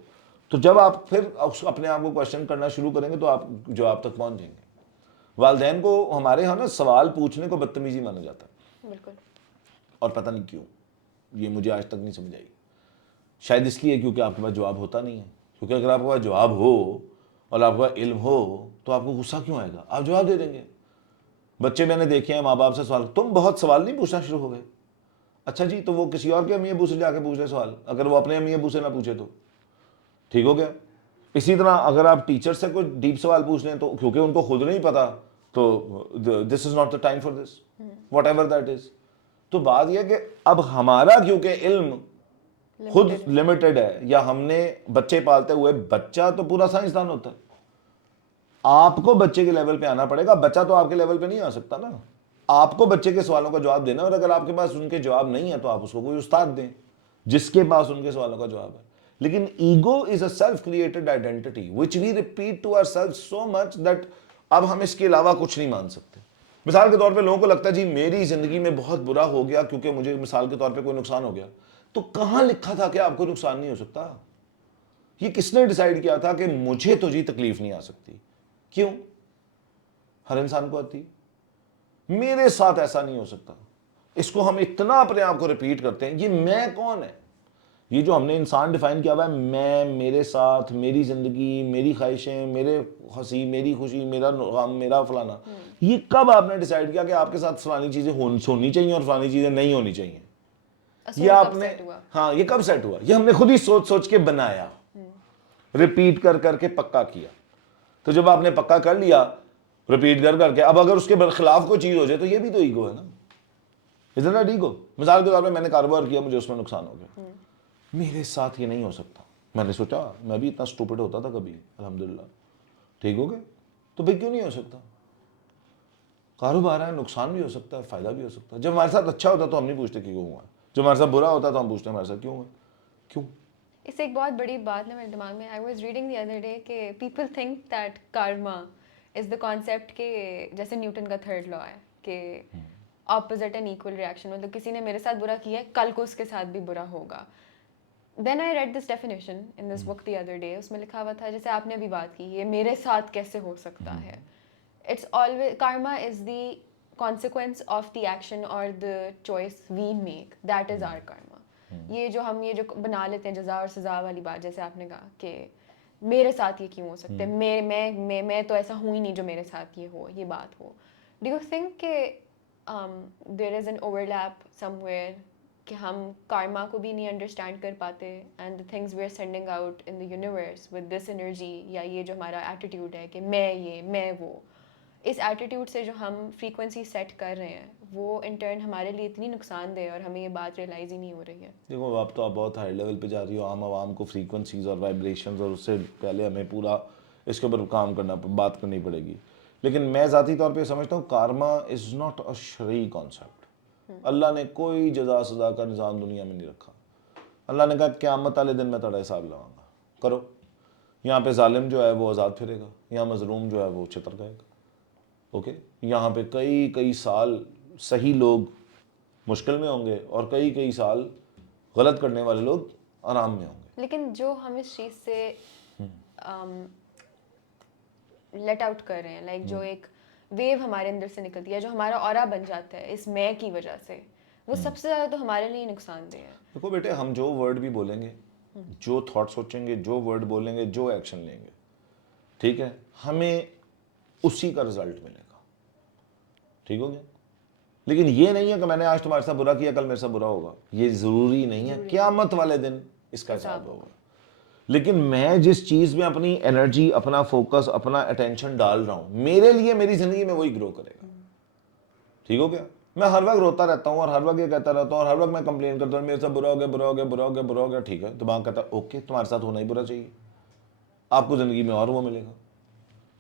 تو جب آپ پھر اپنے آپ کو کویسچن کرنا شروع کریں گے تو آپ جواب تک پہنچ جائیں گے. والدین کو ہمارے ہاں نا سوال پوچھنے کو بدتمیزی مانا جاتا ہے. بالکل. اور پتہ نہیں کیوں, یہ مجھے آج تک نہیں سمجھ آئی. شاید اس لیے کیونکہ آپ کے پاس جواب ہوتا نہیں ہے. کیونکہ اگر آپ کے پاس جواب ہو اور آپ کا علم ہو تو آپ کو غصہ کیوں آئے گا, آپ جواب دے دیں گے. بچے میں نے دیکھے ہیں ماں باپ سے سوال, تم بہت سوال نہیں پوچھنا شروع ہو گئے. اچھا جی, تو وہ کسی اور کے امی ابو سے جا کے پوچھ لے سوال, اگر وہ اپنے امی ابو سے نہ پوچھے تو. ٹھیک ہو گیا. اسی طرح اگر آپ ٹیچر سے کوئی ڈیپ سوال پوچھ لیں تو کیونکہ ان کو خود نہیں پتا, تو this is not the time for this, whatever that is. تو بات یہ کہ اب ہمارا کیونکہ علم خود لمیٹڈ ہے, یا ہم نے بچے پالتے ہوئے, بچہ تو پورا سائنسدان ہوتا ہے, آپ کو بچے کے لیول پہ آنا پڑے گا, بچہ تو آپ کے لیول پہ نہیں آ سکتا نا. آپ کو بچے کے سوالوں کا جواب دینا, اور اگر آپ کے پاس ان کے جواب نہیں ہے تو آپ اس کو کوئی استاد دیں جس کے پاس ان کے سوالوں کا جواب ہے. لیکن ego is a self created identity which we repeat to our self so much that اب ہم اس کے علاوہ کچھ نہیں مان سکتے. مثال کے طور پہ لوگوں کو لگتا ہے جی میری زندگی میں بہت برا ہو گیا کیونکہ مجھے مثال کے طور پہ کوئی نقصان ہو گیا. تو کہاں لکھا تھا کہ آپ کو نقصان نہیں ہو سکتا؟ یہ کس نے ڈیسائیڈ کیا تھا کہ مجھے تو جی تکلیف نہیں آ سکتی؟ کیوں؟ ہر انسان کو آتی, میرے ساتھ ایسا نہیں ہو سکتا. اس کو ہم اتنا اپنے آپ کو ریپیٹ کرتے ہیں. یہ میں کون ہے؟ یہ جو ہم نے انسان ڈیفائن کیا ہوا ہے, میں, میرے ساتھ, میری زندگی, میری خواہشیں, میرے ہنسی, میری خوشی, میرا غم, میرا فلانا, یہ کب آپ نے ڈیسائیڈ کیا کہ آپ کے ساتھ فلانی چیزیں ہونی چاہیے اور فلانی چیزیں نہیں ہونی چاہیے؟ یہ آپ نے, ہاں, یہ کب سیٹ ہوا؟ یہ ہم نے خود ہی سوچ سوچ کے بنایا, ریپیٹ کر کر کے پکا کیا. تو جب آپ نے پکا کر لیا ریپیٹ کر کر کے, اب اگر اس کے خلاف کوئی چیز ہو جائے تو یہ بھی تو ایگو ہے نا. Is it ego? مثال کے طور پہ میں نے کاروبار کیا, مجھے اس میں نقصان ہو گیا, میرے ساتھ یہ نہیں ہو سکتا. میں نے سوچا میں بھی اتنا اسٹوپڈ ہوتا تھا کبھی, الحمدللہ ٹھیک ہو گیا. تو بھائی کیوں نہیں ہو سکتا؟ کاروبار ہے, نقصان بھی ہو سکتا ہے, فائدہ بھی ہو سکتا ہے. جب ہمارے ساتھ اچھا ہوتا تو ہم نہیں پوچھتے کہ کیوں ہوا, جب ہمارے ساتھ برا ہوتا تو ہم پوچھتے ہیں ہمارے ساتھ کیوں ہوا, کیوں. اس سے ایک بہت بڑی بات نا میرے دماغ میں, I was reading the other day کہ people think that karma is the concept کہ جیسے نیوٹن کا تھرڈ لا ہے کہ اپوزٹ اینڈ ایکول ریئیکشن, مطلب کسی نے میرے ساتھ برا کیا ہے کل کو اس کے ساتھ بھی برا ہوگا. Then I read this definition in this book the other day, اس میں لکھا ہوا تھا جیسے آپ نے ابھی بات کی یہ میرے ساتھ کیسے ہو سکتا ہے. It's always karma is the consequence of the action or the choice we make, that is our karma. یہ جو ہم یہ جو بنا لیتے ہیں جزا اور سزا والی بات, جیسے آپ نے کہا کہ میرے ساتھ یہ کیوں ہو سکتا ہے, میں تو ایسا ہوں ہی نہیں جو میرے ساتھ یہ ہو, یہ بات ہو. ڈو یو تھنک کہ there is an overlap somewhere کہ ہم کارما کو بھی نہیں انڈرسٹینڈ کر پاتے, and the things we are sending out in the universe with this energy, یا یہ جو ہمارا ایٹیٹیوڈ ہے کہ میں یہ میں وہ, اس ایٹیٹیوڈ سے جو ہم فریکوینسی سیٹ کر رہے ہیں وہ انٹرن ہمارے لیے اتنی نقصان دہ اور ہمیں یہ بات ریئلائز ہی نہیں ہو رہی ہے. دیکھو اب تو آپ بہت ہائی لیول پہ جا رہی ہو, عام عوام کو فریکوینسیز اور وائبریشنز, اور اس سے پہلے ہمیں پورا اس کے اوپر کام کرنا, بات کرنی پڑے گی. لیکن میں ذاتی طور پہ سمجھتا ہوں کارما از ناٹ اے شرعی کانسیپٹ. اللہ نے کوئی جزا سزا کا نظام دنیا میں نہیں رکھا. اللہ نے کہا قیامت والے دن میں تھوڑا حساب لگاؤں گا, کرو. یہاں پہ ظالم جو ہے وہ آزاد پھرے گا, یہاں مظلوم جو ہے وہ چتر گائے گا. اوکے, یہاں پہ کئی سال صحیح لوگ مشکل میں ہوں گے اور کئی سال غلط کرنے والے لوگ آرام میں ہوں گے. لیکن جو ہم اس چیز سے لیٹ آؤٹ کر رہے ہیں, لائک جو ایک ویو ہمارے اندر سے نکلتی ہے, جو ہمارا اورا بن جاتا ہے اس میں کی وجہ سے, وہ سب سے زیادہ تو ہمارے لیے نقصان دہ ہے. دیکھو بیٹے, ہم جو ورڈ بھی بولیں گے, جو تھاٹ سوچیں گے, جو ورڈ بولیں گے, جو ایکشن لیں گے, ٹھیک ہے, ہمیں اسی کا رزلٹ ملے گا. ٹھیک ہو گیا. لیکن یہ نہیں ہے کہ میں نے آج تمہارے ساتھ برا کیا کل میرے ساتھ برا ہوگا, یہ ضروری نہیں ہے. قیامت والے دن اس کا حساب ہوگا. لیکن میں جس چیز میں اپنی انرجی, اپنا فوکس, اپنا اٹینشن ڈال رہا ہوں, میرے لیے میری زندگی میں وہی گرو کرے گا. ٹھیک ہو گیا. میں ہر وقت روتا رہتا ہوں اور ہر وقت یہ کہتا رہتا ہوں اور ہر وقت میں کمپلین کرتا ہوں میرے ساتھ برا ہو گیا, برا ہو گیا, برا ہو گیا, برا ہو گیا. ٹھیک ہے, دماغ کہتا ہے اوکے تمہارے ساتھ ہونا ہی برا چاہیے, آپ کو زندگی میں اور وہ ملے گا.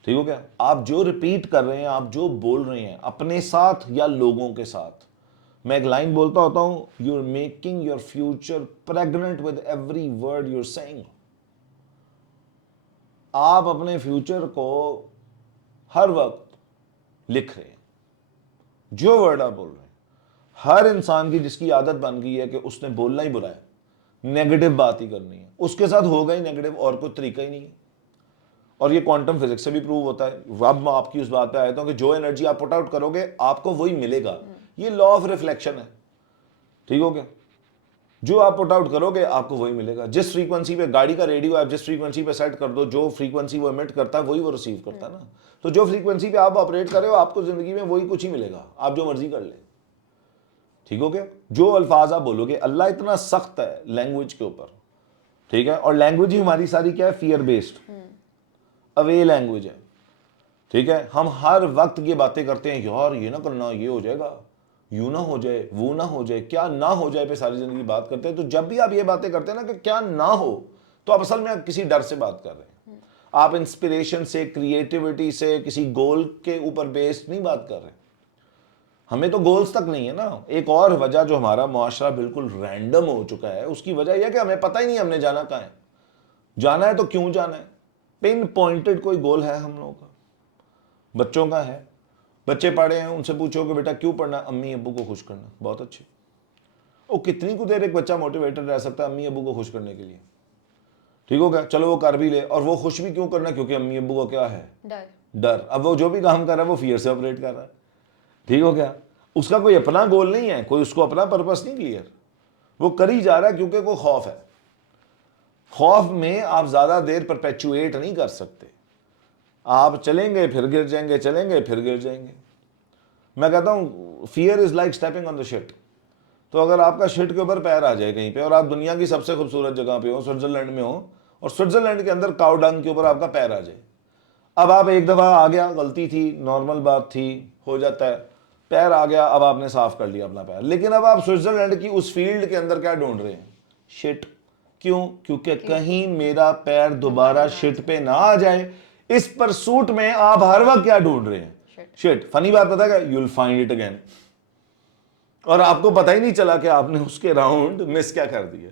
ٹھیک ہو گیا. آپ جو ریپیٹ کر رہے ہیں, آپ جو بول رہے ہیں اپنے ساتھ یا لوگوں کے ساتھ, میں ایک لائن بولتا ہوتا ہوں, you are making your future pregnant with every word you are saying. آپ اپنے فیوچر کو ہر وقت لکھ رہے ہیں, جو ورڈ آپ بول رہے ہیں. ہر انسان کی جس کی عادت بن گئی ہے کہ اس نے بولنا ہی برا ہے, نیگیٹو بات ہی کرنی ہے, اس کے ساتھ ہوگا ہی نیگیٹو, اور کوئی طریقہ ہی نہیں ہے. اور یہ کوانٹم فزکس سے بھی پروو ہوتا ہے. اب میں آپ کی اس بات پہ آیا ہوں کہ جو انرجی آپ پٹ آؤٹ کرو گے آپ کو وہی ملے گا. یہ لا آف ریفلیکشن ہے. ٹھیک ہو گیا. جو آپ پٹ آؤٹ کرو گے آپ کو وہی ملے گا. جس فریکوینسی پہ گاڑی کا ریڈیو آپ جس فریکوینسی پہ سیٹ کر دو, جو فریکوینسی وہ ایمٹ کرتا ہے وہی وہ ریسیو کرتا ہے نا. تو جو فریکوینسی پہ آپ آپریٹ کر رہے ہو آپ کو زندگی میں وہی کچھ ہی ملے گا, آپ جو مرضی کر لیں. ٹھیک ہو گیا. جو الفاظ آپ بولو گے, اللہ اتنا سخت ہے لینگویج کے اوپر, ٹھیک ہے, اور لینگویج ہی ہماری ساری کیا ہے, فیئر بیسڈ, اوے لینگویج ہے. ٹھیک ہے. ہم ہر وقت یہ باتیں کرتے ہیں, یار یہ نہ کرنا, یہ ہو جائے گا, یوں نہ ہو جائے, وہ نہ ہو جائے, کیا نہ ہو جائے پہ ساری زندگی بات کرتے ہیں. تو جب بھی آپ یہ باتیں کرتے ہیں نا کہ کیا نہ ہو, تو آپ اصل میں کسی ڈر سے بات کر رہے ہیں. آپ انسپریشن سے, کریٹیوٹی سے, کسی گول کے اوپر بیسڈ نہیں بات کر رہے. ہمیں تو گولز تک نہیں ہے نا. ایک اور وجہ جو ہمارا معاشرہ بالکل رینڈم ہو چکا ہے, اس کی وجہ یہ ہے کہ ہمیں پتہ ہی نہیں ہم نے جانا کہاں ہے. جانا ہے تو کیوں جانا ہے, پن پوائنٹڈ کوئی گول ہے ہم لوگوں کا. بچوں کا ہے, بچے پڑھے ہیں, ان سے پوچھو کہ بیٹا کیوں پڑھنا, امی ابو کو خوش کرنا. بہت اچھے. وہ کتنی کو دیر ایک بچہ موٹیویٹڈ رہ سکتا ہے امی ابو کو خوش کرنے کے لیے, ٹھیک ہو گیا, چلو وہ کر بھی لے. اور وہ خوش بھی کیوں کرنا, کیونکہ امی ابو کو کیا ہے, ڈر. اب وہ جو بھی کام کر رہا ہے وہ فیئر سے آپریٹ کر رہا ہے, ٹھیک ہو گیا. اس کا کوئی اپنا گول نہیں ہے, کوئی اس کو اپنا پرپس نہیں کلیئر, وہ کر ہی جا رہا ہے کیونکہ کوئی خوف ہے. خوف میں آپ زیادہ دیر پرپیچویٹ نہیں کر سکتے. آپ چلیں گے پھر گر جائیں گے, چلیں گے پھر گر جائیں گے. میں کہتا ہوں fear is like stepping on the shit. تو اگر آپ کا شٹ کے اوپر پیر آ جائے کہیں پہ, اور آپ دنیا کی سب سے خوبصورت جگہ پہ ہو, سوئٹزرلینڈ میں ہو, اور سوئٹزرلینڈ کے اندر کاؤ ڈنگ کے اوپر آپ کا پیر آ جائے. اب آپ ایک دفعہ آ گیا, غلطی تھی, نارمل بات تھی, ہو جاتا ہے, پیر آ گیا, اب آپ نے صاف کر لیا اپنا پیر. لیکن اب آپ سوئٹزرلینڈ کی اس فیلڈ کے اندر کیا ڈھونڈ رہے ہیں, شٹ. کیوں, کیونکہ کہیں میرا پیر دوبارہ شٹ پہ نہ آ جائے. اس پرسوٹ میں آپ ہر وقت کیا ڈھونڈ رہے ہیں, شٹ. فنی بات پتہ ہے, you will find it again, اور آپ کو پتہ ہی نہیں چلا کہ آپ نے اس کے راؤنڈ مس کیا کر دیا.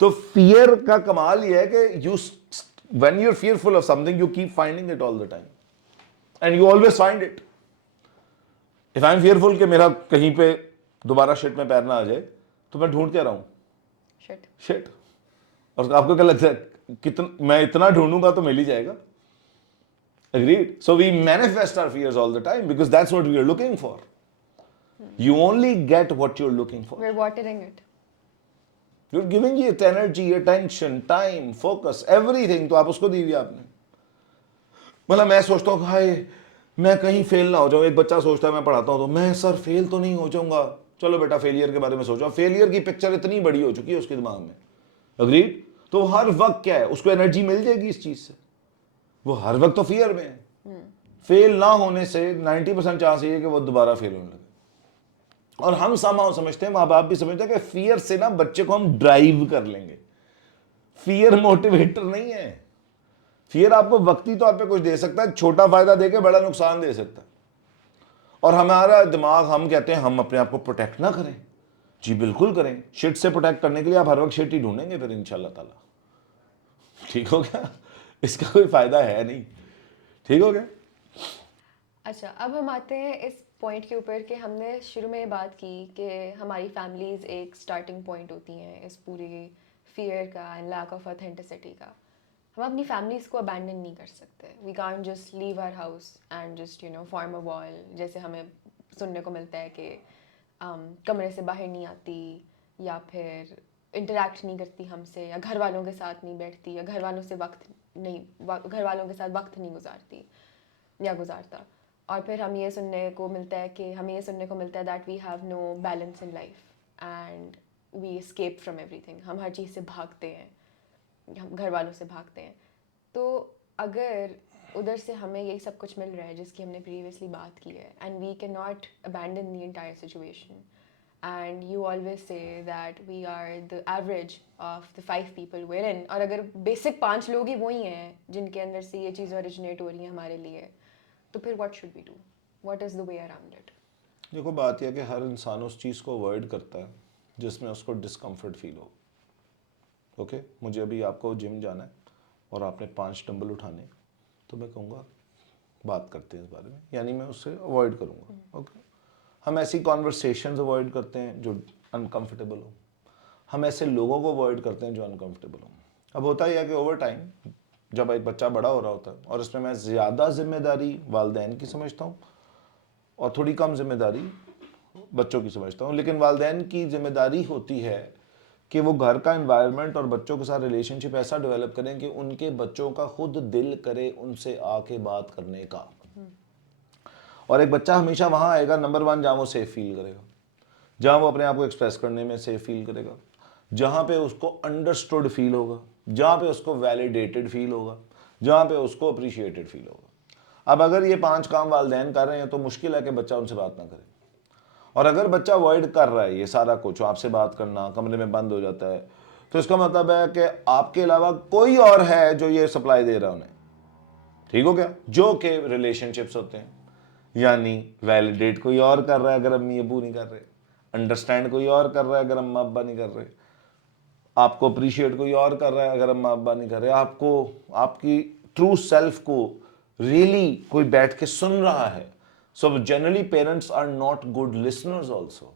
تو فیئر کا کمال یہ ہے کہ you when you're fearful of something you keep finding it all the time and you always find it. if I'm fearful کہ میرا کہیں پہ دوبارہ شٹ میں پیر نہ آ جائے, تو میں ڈھونڈ کے رہا ہوں شٹ. اور آپ کو کیا لگتا ہے میں اتنا ڈھونڈوں گا تو مل ہی جائے گا. Agreed. So we manifest our fears all the time because that's what we are looking for. You only get what you're looking for. We're watering it. You're giving it energy, attention, time, focus, everything. تو آپ اس کو دی ہوئی آپ نے. مطلب میں سوچتا ہوں ہائے میں کہیں فیل نہ ہو جاؤں. ایک بچہ سوچتا ہے میں پڑھاتا ہوں تو میں سر فیل تو نہیں ہو جاؤں گا. چلو بیٹا فیلئر کے بارے میں سوچو. فیلئر کی پکچر اتنی بڑی ہو چکی ہے اس کے دماغ میں. اگریڈ. تو ہر وقت کیا ہے, اس کو انرجی مل جائے گی اس چیز سے. وہ ہر وقت تو فیئر میں ہے. فیل نہ ہونے سے 90% چانس یہ ہے کہ وہ دوبارہ فیل ہونے لگے. اور ہم سمجھتے ہیں, ماں باپ بھی سمجھتے ہیں کہ فیئر سے نا بچے کو ہم ڈرائیو کر لیں گے. فیئر موٹیویٹر نہیں ہے. فیئر آپ کو وقتی طور پہ کچھ دے سکتا ہے, چھوٹا فائدہ دے کے بڑا نقصان دے سکتا ہے. اور ہمارا دماغ, ہم کہتے ہیں ہم اپنے آپ کو پروٹیکٹ نہ کریں. جی بالکل کریں. شٹ سے پروٹیکٹ کرنے کے لیے آپ ہر وقت شٹ ہی ڈھونڈیں گے پھر انشاءاللہ تعالی. ٹھیک ہو گیا, اس کا کوئی فائدہ ہے نہیں. ٹھیک ہو گیا. اچھا, اب ہم آتے ہیں اس پوائنٹ کے اوپر کہ ہم نے شروع میں یہ بات کی کہ ہماری فیملیز ایک سٹارٹنگ پوائنٹ ہوتی ہیں اس پوری فیئر کا اینڈ لیک آف اتھینٹسٹی کا. ہم اپنی فیملیز کو ابینڈن نہیں کر سکتے. We can't just leave our house and just form a wall. جیسے ہمیں سننے کو ملتا ہے کہ کمرے سے باہر نہیں آتی, یا پھر انٹریکٹ نہیں کرتی ہم سے, یا گھر والوں کے ساتھ نہیں بیٹھتی, یا گھر والوں کے ساتھ وقت نہیں گزارتی یا گزارتا. اور پھر ہم یہ سننے کو ملتا ہے کہ that we have no balance in life and we escape from ایوری تھنگ. ہم ہر چیز سے بھاگتے ہیں, ہم گھر والوں سے بھاگتے ہیں. تو اگر ادھر سے ہمیں یہی سب کچھ مل رہا ہے جس کی ہم نے پریویسلی بات کی ہے, and we can not abandon the entire situation, and you always say that we are the average of the 5 people we're in, اور اگر بیسک 5 لوگ ہی وہی ہیں جن کے اندر سے یہ چیزیں اوریجنیٹ ہو رہی ہیں ہمارے لیے, تو پھر what should we do, what is the way around it. دیکھو بات یہ ہے کہ ہر انسان اس چیز کو اوائڈ کرتا ہے جس میں اس کو ڈسکمفرٹ فیل ہو. اوکے, مجھے ابھی آپ کو جم جانا ہے اور آپ نے 5 ڈمبل اٹھانے, تو میں کہوں گا بات کرتے ہیں اس بارے میں, یعنی میں اس سے اوائڈ کروں گا. اوکے, ہم ایسی کانورسیشنز اوائڈ کرتے ہیں جو انکمفرٹیبل ہوں. ہم ایسے لوگوں کو اوائڈ کرتے ہیں جو انکمفرٹیبل ہوں. اب ہوتا یہ ہے کہ اوور ٹائم جب ایک بچہ بڑا ہو رہا ہوتا ہے, اور اس میں زیادہ ذمہ داری والدین کی سمجھتا ہوں اور تھوڑی کم ذمہ داری بچوں کی سمجھتا ہوں, لیکن والدین کی ذمہ داری ہوتی ہے کہ وہ گھر کا انوائرمنٹ اور بچوں کے ساتھ ریلیشن شپ ایسا ڈیولپ کریں کہ ان کے بچوں کا خود دل کرے ان سے آ کے بات کرنے کا. اور ایک بچہ ہمیشہ وہاں آئے گا نمبر 1 جہاں وہ سیف فیل کرے گا, جہاں وہ اپنے آپ کو ایکسپریس کرنے میں سیف فیل کرے گا, جہاں پہ اس کو انڈرسٹوڈ فیل ہوگا, جہاں پہ اس کو ویلیڈیٹڈ فیل ہوگا, جہاں پہ اس کو اپریشیٹڈ فیل ہوگا. اب اگر یہ 5 کام والدین کر رہے ہیں تو مشکل ہے کہ بچہ ان سے بات نہ کرے. اور اگر بچہ اوائڈ کر رہا ہے یہ سارا کچھ, آپ سے بات کرنا, کمرے میں بند ہو جاتا ہے, تو اس کا مطلب ہے کہ آپ کے علاوہ کوئی اور ہے جو یہ سپلائی دے رہا انہیں. ٹھیک ہو گیا, جو کہ ریلیشن شپس ہوتے ہیں. یعنی ویلیڈیٹ کوئی اور کر رہا ہے اگر امی ابو نہیں کر رہے, انڈرسٹینڈ کوئی اور کر رہا ہے اگر اماں ابا نہیں کر رہے, آپ کو اپریشیٹ کوئی اور کر رہا ہے اگر اماں ابا نہیں کر رہے, آپ کو آپ کی ٹرو سیلف کو ریئلی کوئی بیٹھ کے سن رہا ہے. So generally parents are not good listeners also,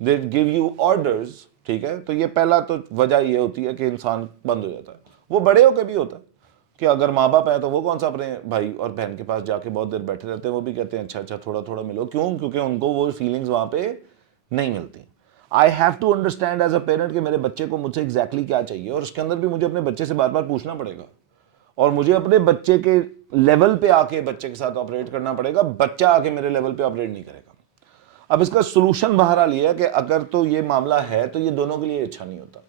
they give you orders. ٹھیک ہے, تو یہ پہلا تو وجہ یہ ہوتی ہے کہ انسان بند ہو جاتا ہے. وہ بڑے ہو کے بھی ہوتا ہے کہ اگر ماں باپ ہیں تو وہ کون سا اپنے بھائی اور بہن کے پاس جا کے بہت دیر بیٹھے رہتے ہیں, وہ بھی کہتے ہیں اچھا اچھا تھوڑا تھوڑا ملو. کیوں؟ کیونکہ ان کو وہ فیلنگز وہاں پہ نہیں ملتی. I have to understand as a parent کہ میرے بچے کو مجھ سے ایگزیکٹلی کیا چاہیے, اور اس کے اندر بھی مجھے اپنے بچے سے بار بار پوچھنا پڑے گا, اور مجھے اپنے بچے کے لیول پہ آ کے بچے کے ساتھ آپریٹ کرنا پڑے گا. بچہ آ کے میرے لیول پہ آپریٹ نہیں کرے گا. اب اس کا سولوشن بہرحال یہ ہے کہ اگر تو یہ معاملہ ہے تو یہ دونوں کے لیے اچھا نہیں ہوتا.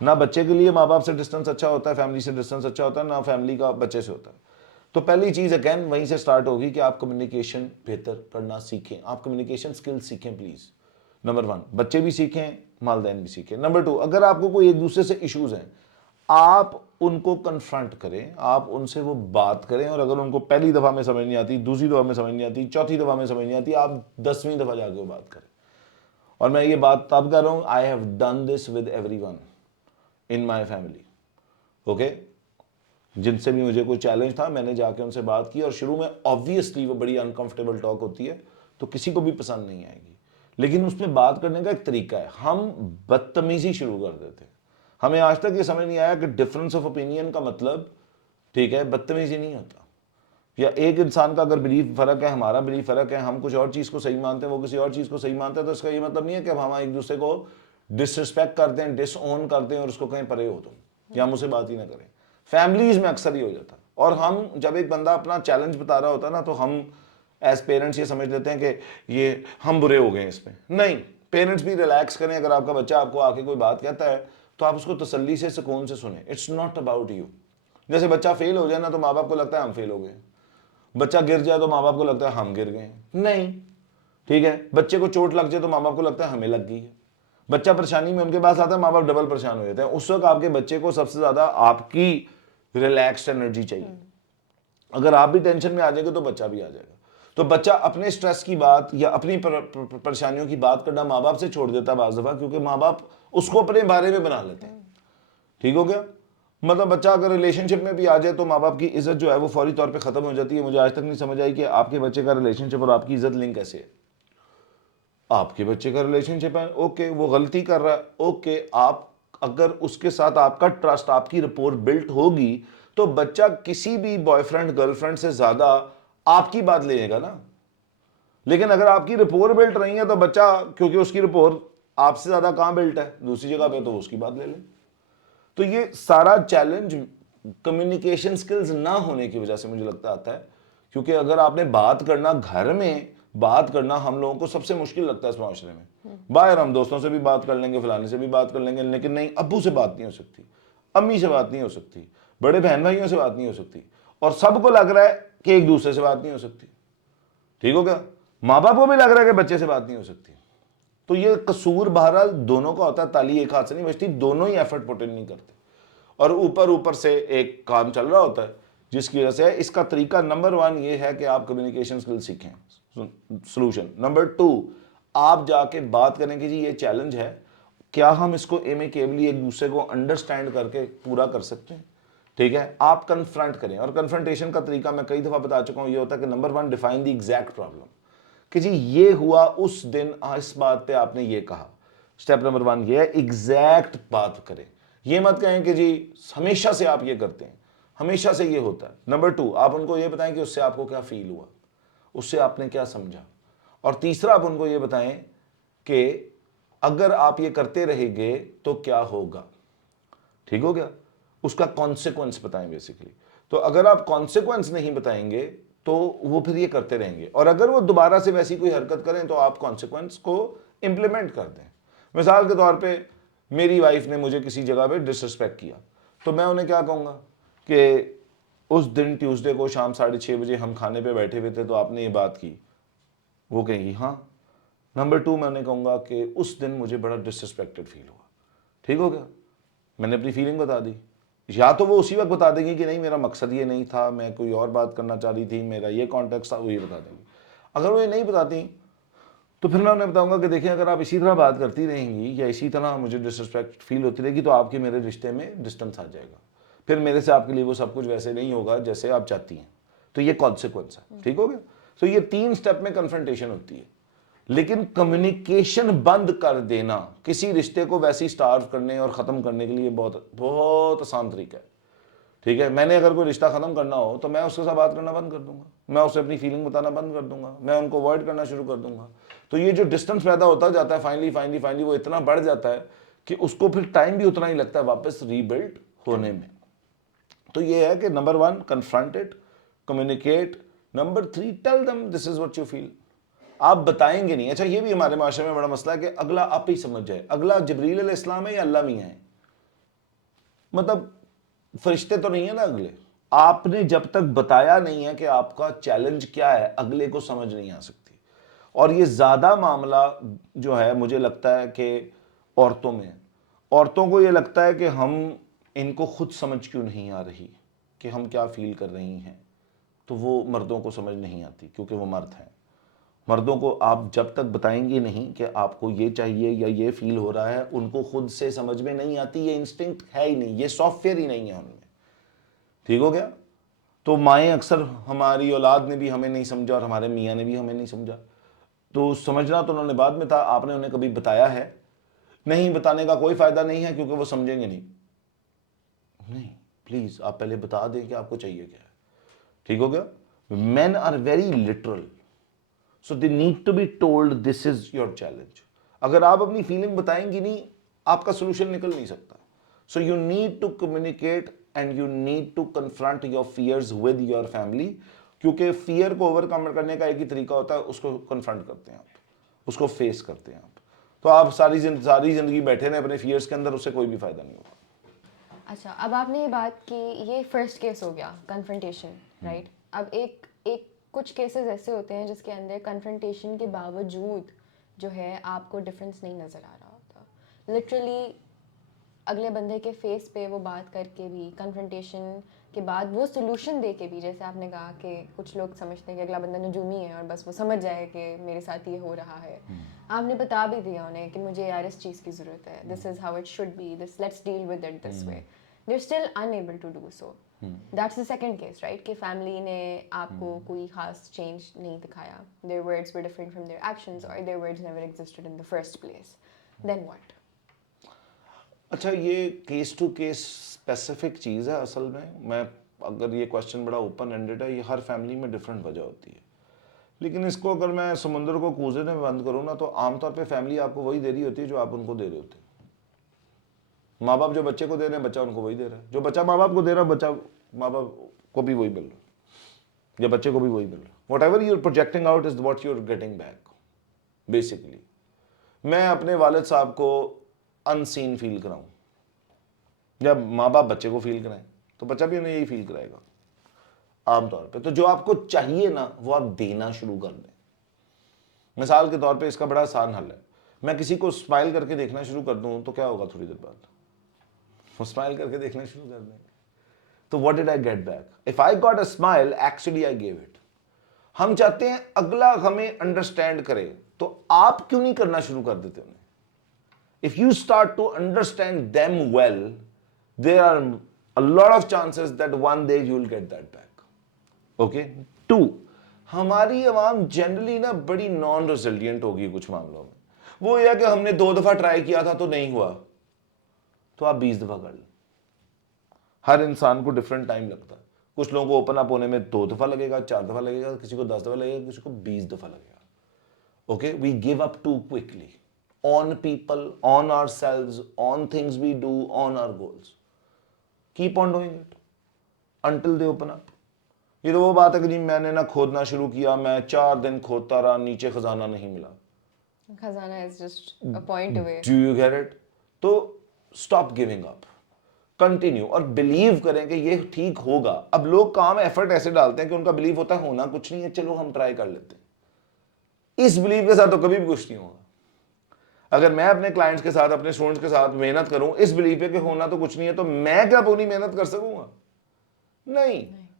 نہ بچے کے لیے ماں باپ سے ڈسٹنس اچھا ہوتا ہے, فیملی سے ڈسٹنس اچھا ہوتا ہے, نہ فیملی کا بچے سے ہوتا ہے. تو پہلی چیز اگین وہیں سے سٹارٹ ہوگی کہ آپ کمیونیکیشن بہتر کرنا سیکھیں, آپ کمیونیکیشن سکل سیکھیں پلیز. نمبر 1 بچے بھی سیکھیں, والدین بھی سیکھیں. نمبر 2 اگر آپ کو کوئی ایک دوسرے سے ایشوز ہیں, آپ ان کو کنفرنٹ کریں, آپ ان سے وہ بات کریں, اور اگر ان کو پہلی دفعہ میں سمجھ نہیں آتی, دوسری دفعہ میں سمجھ نہیں آتی, چوتھی دفعہ میں سمجھ نہیں آتی, آپ 10ویں دفعہ جا کے وہ بات کریں. اور میں یہ بات تب کر رہا ہوں, I have done this with every one in my family. Okay, جن سے بھی مجھے کوئی چیلنج تھا میں نے جا کے ان سے بات کی, اور شروع میں آبویسلی وہ بڑی انکمفرٹیبل ٹاک ہوتی ہے تو کسی کو بھی پسند نہیں آئے گی, لیکن اس میں بات کرنے کا ایک طریقہ ہے. ہم بدتمیزی شروع کر دیتے ہیں. ہمیں آج تک یہ سمجھ نہیں آیا کہ ڈفرنس آف اوپینین کا مطلب ٹھیک ہے بدتمیزی نہیں ہوتا. یا ایک انسان کا اگر بلیف فرق ہے, ہمارا بلیف فرق ہے, ہم کچھ اور چیز کو صحیح مانتے ہیں, وہ کسی اور چیز کو صحیح مانتے ہیں, تو اس کا یہ مطلب نہیں ہے کہ ہم ایک دوسرے کو ڈس رسپیکٹ کرتے ہیں, ڈس اون کرتے ہیں اور اس کو کہیں پرے ہو تم, یا مجھ سے بات ہی نہ کریں. فیملیز میں اکثر ہی ہو جاتا ہے. اور ہم جب ایک بندہ اپنا چیلنج بتا رہا ہوتا ہے نا, تو ہم ایز پیرنٹس یہ سمجھ لیتے ہیں کہ یہ ہم برے ہو گئے ہیں اس میں. نہیں, پیرنٹس بھی ریلیکس کریں. اگر آپ کا بچہ آپ کو آ کے کوئی بات کہتا ہے تو آپ اس کو تسلی سے, سکون سے سنیں. It's not about you. جیسے بچہ فیل ہو جائے نا تو ماں باپ کو لگتا ہے ہم فیل ہو گئے, بچہ گر جائے تو ماں باپ کو لگتا ہے ہم گر گئے. نہیں, ٹھیک ہے, بچے کو چوٹ لگ جائے تو ماں باپ کو لگتا ہے ہمیں لگ گئی ہے. بچہ پریشانی میں ان کے پاس آتا ہے, ماں باپ ڈبل پریشان ہو جاتے ہیں. اس وقت آپ کے بچے کو سب سے زیادہ آپ کی ریلیکسڈ انرجی چاہیے. اگر آپ بھی ٹینشن میں آ جائیں گے تو بچہ بھی آ جائے گا. تو بچہ اپنے سٹریس کی بات یا اپنی پریشانیوں کی بات کرنا ماں باپ سے چھوڑ دیتا ہے بعض دفعہ, کیونکہ ماں باپ اس کو اپنے بارے میں بنا لیتے ہیں. ٹھیک ہو گیا. مطلب بچہ اگر ریلیشن شپ میں بھی آ جائے تو ماں باپ کی عزت جو ہے وہ فوری طور پہ ختم ہو جاتی ہے. مجھے آج تک نہیں سمجھ آئی کہ آپ کے بچے کا ریلیشن شپ اور آپ کی عزت لنک کیسے ہے. آپ کے بچے کا ریلیشن شپ ہے, اوکے, وہ غلطی کر رہا ہے, اوکے, آپ اگر اس کے ساتھ آپ کا ٹرسٹ, آپ کی رپور بلٹ ہوگی تو بچہ کسی بھی بوائے فرینڈ گرل فرینڈ سے زیادہ آپ کی بات لے گا نا. لیکن اگر آپ کی رپور بلٹ رہی ہے تو بچہ, کیونکہ اس کی رپور آپ سے زیادہ کہاں بلٹ ہے دوسری جگہ پہ, تو اس کی بات لے لیں. تو یہ سارا چیلنج کمیونیکیشن سکلز نہ ہونے کی وجہ سے مجھے لگتا آتا ہے. کیونکہ اگر آپ نے بات کرنا, گھر میں بات کرنا ہم لوگوں کو سب سے مشکل لگتا ہے اس معاشرے میں. باہر ہم دوستوں سے بھی بات کر لیں گے, فلانے سے بھی بات کر لیں گے, لیکن نہیں, ابو سے بات نہیں ہو سکتی, امی سے بات نہیں ہو سکتی, بڑے بہن بھائیوں سے بات نہیں ہو سکتی, اور سب کو لگ رہا ہے کہ ایک دوسرے سے بات نہیں ہو سکتی. ٹھیک ہو گیا. ماں باپ کو بھی لگ رہا ہے کہ بچے سے بات نہیں ہو سکتی. تو یہ قصور بہرحال دونوں کا ہوتا ہے, تالی ایک ہاتھ سے نہیں بجتی, دونوں ہی ایفرٹ پٹ ان نہیں کرتے, اور اوپر سے ایک کام چل رہا ہوتا ہے جس کی وجہ سے. اس کا طریقہ نمبر 1 یہ ہے کہ آپ کمیونیکیشن سکل سیکھیں. سولوشن نمبر 2, آپ جا کے بات کریں کہ جی یہ چیلنج ہے, کیا ہم اس کو ایمیکیبلی ایک دوسرے کو انڈرسٹینڈ کر کے پورا کر سکتے ہیں. ٹھیک ہے, آپ کنفرنٹ کریں. اور کنفرنٹیشن کا طریقہ میں کئی دفعہ بتا چکا ہوں, یہ ہوتا ہے کہ number 1 define the exact problem, کہ جی یہ ہوا اس دن, اس بات پہ آپ نے یہ کہا. اسٹیپ نمبر 1 یہ ہے, ایگزیکٹ بات کریں. یہ مت کہیں کہ جی ہمیشہ سے آپ یہ کرتے ہیں, ہمیشہ سے یہ ہوتا ہے. نمبر 2, آپ ان کو یہ بتائیں کہ اس سے آپ کو کیا فیل ہوا, اس سے آپ نے کیا سمجھا. اور تیسرا, آپ ان کو یہ بتائیں کہ اگر آپ یہ کرتے رہیں گے تو کیا ہوگا. ٹھیک ہو گیا. اس کا کانسیکوینس بتائیں بیسیکلی. تو اگر آپ کانسیکوینس نہیں بتائیں گے تو وہ پھر یہ کرتے رہیں گے, اور اگر وہ دوبارہ سے ویسی کوئی حرکت کریں تو آپ کانسیکوینس کو امپلیمنٹ کر دیں. مثال کے طور پہ میری وائف نے مجھے کسی جگہ پہ ڈس رسپیکٹ کیا, تو میں انہیں کیا کہوں گا کہ اس دن ٹیوزڈے کو شام 6:30 بجے ہم کھانے پہ بیٹھے ہوئے تھے تو آپ نے یہ بات کی. وہ کہیں گی ہاں. نمبر 2, میں انہیں کہوں گا کہ اس دن مجھے بڑا ڈس رسپیکٹڈ فیل ہوا. ٹھیک ہو گیا. میں نے اپنی فیلنگ بتا دی. یا تو وہ اسی وقت بتا دیں گی کہ نہیں میرا مقصد یہ نہیں تھا, میں کوئی اور بات کرنا چاہ رہی تھی, میرا یہ کانٹیکسٹ تھا, وہ یہ بتا دیں گی. اگر وہ یہ نہیں بتاتی تو پھر میں انہیں بتاؤں گا کہ دیکھیں اگر آپ اسی طرح بات کرتی رہیں گی یا اسی طرح مجھے ڈسرسپیکٹ فیل ہوتی رہے گی تو آپ کے میرے رشتے میں ڈسٹنس آ جائے گا, پھر میرے سے آپ کے لیے وہ سب کچھ ویسے نہیں ہوگا جیسے آپ چاہتی ہیں. تو یہ کانسیکوینس ہے, ٹھیک ہو گیا. تو یہ 3 سٹیپ میں کنفرنٹیشن ہوتی ہے, لیکن کمیونیکیشن بند کر دینا کسی رشتے کو ویسے سٹارو کرنے اور ختم کرنے کے لیے بہت بہت آسان طریقہ ہے. ٹھیک ہے, میں نے اگر کوئی رشتہ ختم کرنا ہو تو میں اس کے ساتھ بات کرنا بند کر دوں گا, میں اسے اپنی فیلنگ بتانا بند کر دوں گا, میں ان کو اوائڈ کرنا شروع کر دوں گا. تو یہ جو ڈسٹنس پیدا ہوتا جاتا ہے فائنلی وہ اتنا بڑھ جاتا ہے کہ اس کو پھر ٹائم بھی اتنا ہی لگتا ہے واپس ری بلڈ ہونے میں. تو یہ ہے کہ number 1 confront it, communicate. Number 3 tell them this is what you feel. آپ بتائیں گے نہیں. اچھا یہ بھی ہمارے معاشرے میں بڑا مسئلہ ہے کہ اگلا آپ ہی سمجھ جائے, اگلا جبریل علیہ السلام ہے یا اللہ میاں ہے, مطلب فرشتے تو نہیں ہے نا اگلے. آپ نے جب تک بتایا نہیں ہے کہ آپ کا چیلنج کیا ہے, اگلے کو سمجھ نہیں آ سکتی. اور یہ زیادہ معاملہ جو ہے مجھے لگتا ہے کہ عورتوں میں, عورتوں کو یہ لگتا ہے کہ ہم ان کو خود سمجھ کیوں نہیں آ رہی کہ ہم کیا فیل کر رہی ہیں, تو وہ مردوں کو سمجھ نہیں آتی کیونکہ وہ مرد ہیں. مردوں کو آپ جب تک بتائیں گے نہیں کہ آپ کو یہ چاہیے یا یہ فیل ہو رہا ہے, ان کو خود سے سمجھ میں نہیں آتی. یہ انسٹنکٹ ہے ہی نہیں, یہ سافٹ ویئر ہی نہیں ہے ان میں. ٹھیک ہو گیا. تو مائیں اکثر, ہماری اولاد نے بھی ہمیں نہیں سمجھا اور ہمارے میاں نے بھی ہمیں نہیں سمجھا. تو سمجھنا تو انہوں نے بعد میں تھا, آپ نے انہیں کبھی بتایا ہے نہیں. بتانے کا کوئی فائدہ نہیں ہے کیونکہ وہ سمجھیں گے نہیں. پلیز آپ پہلے بتا دیں کہ آپ کو چاہیے کیا ہے. ٹھیک ہو گیا. Men are very literal, so they need to be told this is your challenge. اگر آپ اپنی فیلنگ بتائیں گی نہیں, آپ کا سولوشن نکل نہیں سکتا. So you need to communicate and you need to confront your fears with your family, کیونکہ فیئر کو اوور کم کرنے کا ایک ہی طریقہ ہوتا ہے, اس کو کنفرنٹ کرتے ہیں آپ, اس کو فیس کرتے ہیں آپ. تو آپ ساری زندگی بیٹھے رہے اپنے فیئرز کے اندر, اس سے کوئی بھی فائدہ نہیں ہوگا. اچھا, اب آپ نے یہ بات کی, یہ فرسٹ کیس ہو گیا کنفرنٹیشن, رائٹ. اب ایک کچھ کیسز ایسے ہوتے ہیں جس کے اندر کنفرنٹیشن کے باوجود جو ہے آپ کو ڈفرینس نہیں نظر آ رہا ہوتا. لٹرلی اگلے بندے کے فیس پہ وہ بات کر کے بھی, کنفرنٹیشن کے بعد وہ سولوشن دے کے بھی, جیسے آپ نے کہا کہ کچھ لوگ سمجھتے ہیں کہ اگلا بندہ نجومی ہے اور بس وہ سمجھ جائے کہ میرے ساتھ یہ ہو رہا ہے. آپ نے بتا بھی دیا انہیں کہ مجھے یار اس چیز کی ضرورت ہے, this is how it should be, this let's deal with it this way. They are still unable to do so. That's the second case, right, کہ فیملی نے آپ کو کوئی خاص چینج نہیں دکھایا. Their words were different from their actions, اور their words never existed in the first place. Then what? اچھا یہ کیس ٹو کیس اسپیسیفک چیز ہے اصل میں اگر یہ کوشچن بڑا اوپن اینڈیڈ ہے, یہ ہر فیملی میں ڈفرینٹ وجہ ہوتی ہے. لیکن اس کو اگر میں سمندر کو کوزے میں بند کروں نا, تو عام طور پہ فیملی آپ کو وہی دے رہی ہوتی ہے جو آپ ان کو دے رہے ہوتے ہیں. ماں باپ جو بچے کو دے رہے ہیں, بچہ ان کو وہی دے رہا ہے. جو بچہ ماں باپ کو دے رہا ہے, بچہ ماں باپ کو بھی وہی مل رہا ہے, یا بچے کو بھی وہی مل رہا ہے. Whatever you are projecting out is what you are getting back. Basically میں اپنے والد صاحب کو ان سین فیل کراؤں, جب ماں باپ بچے کو فیل کرائیں تو بچہ بھی انہیں یہی فیل کرائے گا عام طور پہ. تو جو آپ کو چاہیے نا وہ آپ دینا شروع کر دیں. مثال کے طور پہ اس کا بڑا آسان حل ہے, میں کسی کو اسمائل کر کے دیکھنا شروع کر دوں تو کیا ہوگا تھوڑی دیر بعد, وہ اسمائل کر کے دیکھنا شروع کر دیں گے. تو what did I get back? If I got a smile, actually I give it. ہم چاہتے ہیں اگلا ہمیں انڈرسٹینڈ کرے, تو آپ کیوں نہیں کرنا شروع کر دیتے انہیں؟ If you start to understand them well, there are a lot of chances that one day you will get that back. Okay? 2, ہماری عوام جنرلی نا بڑی نان ریزلینٹ ہوگی کچھ معاملوں میں. وہ یہ کہ ہم نے 2 دفعہ ٹرائی کیا تھا تو نہیں ہوا, تو آپ 20 دفعہ کر لیں. ہر انسان کو ڈفرینٹ ٹائم لگتا ہے. کچھ لوگوں کو اوپن اپ ہونے میں 2 دفعہ لگے گا, 4 دفعہ لگے گا, کسی کو 10 دفعہ لگے گا, کسی کو 20 دفعہ لگے گا. Okay, we give up to quickly on people, on ourselves, on things we do, on our goals. Keep on doing it until they open up. یہ تو وہ بات ہے کہ جی میں نے نا کھودنا شروع کیا, میں 4 دن کھودتا رہا, نیچے خزانہ نہیں ملا. خزانہ is just a point away. Do you get it? تو stop giving up. Continue اور believe کریں کہ یہ ٹھیک ہوگا. اب لوگ کام ایفرٹ ایسے ڈالتے ہیں کہ ان کا بلیو ہوتا ہے ہونا کچھ نہیں ہے, چلو ہم ٹرائی کر لیتے ہیں. اس بلیو کے ساتھ تو کبھی بھی کچھ نہیں ہوگا. اگر میں اپنے کلائنٹس کے ساتھ, اپنے اسٹوڈنٹس کے ساتھ محنت کروں اس بلیف پہ کہ ہونا تو کچھ نہیں ہے, تو میں کیا پوری محنت کر سکوں گا؟ نہیں.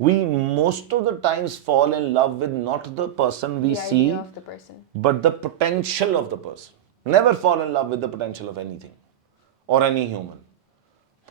We most of the times fall in love with not the person we The see, idea of the person. but the potential of the person. Never fall in love with the potential of anything or any human.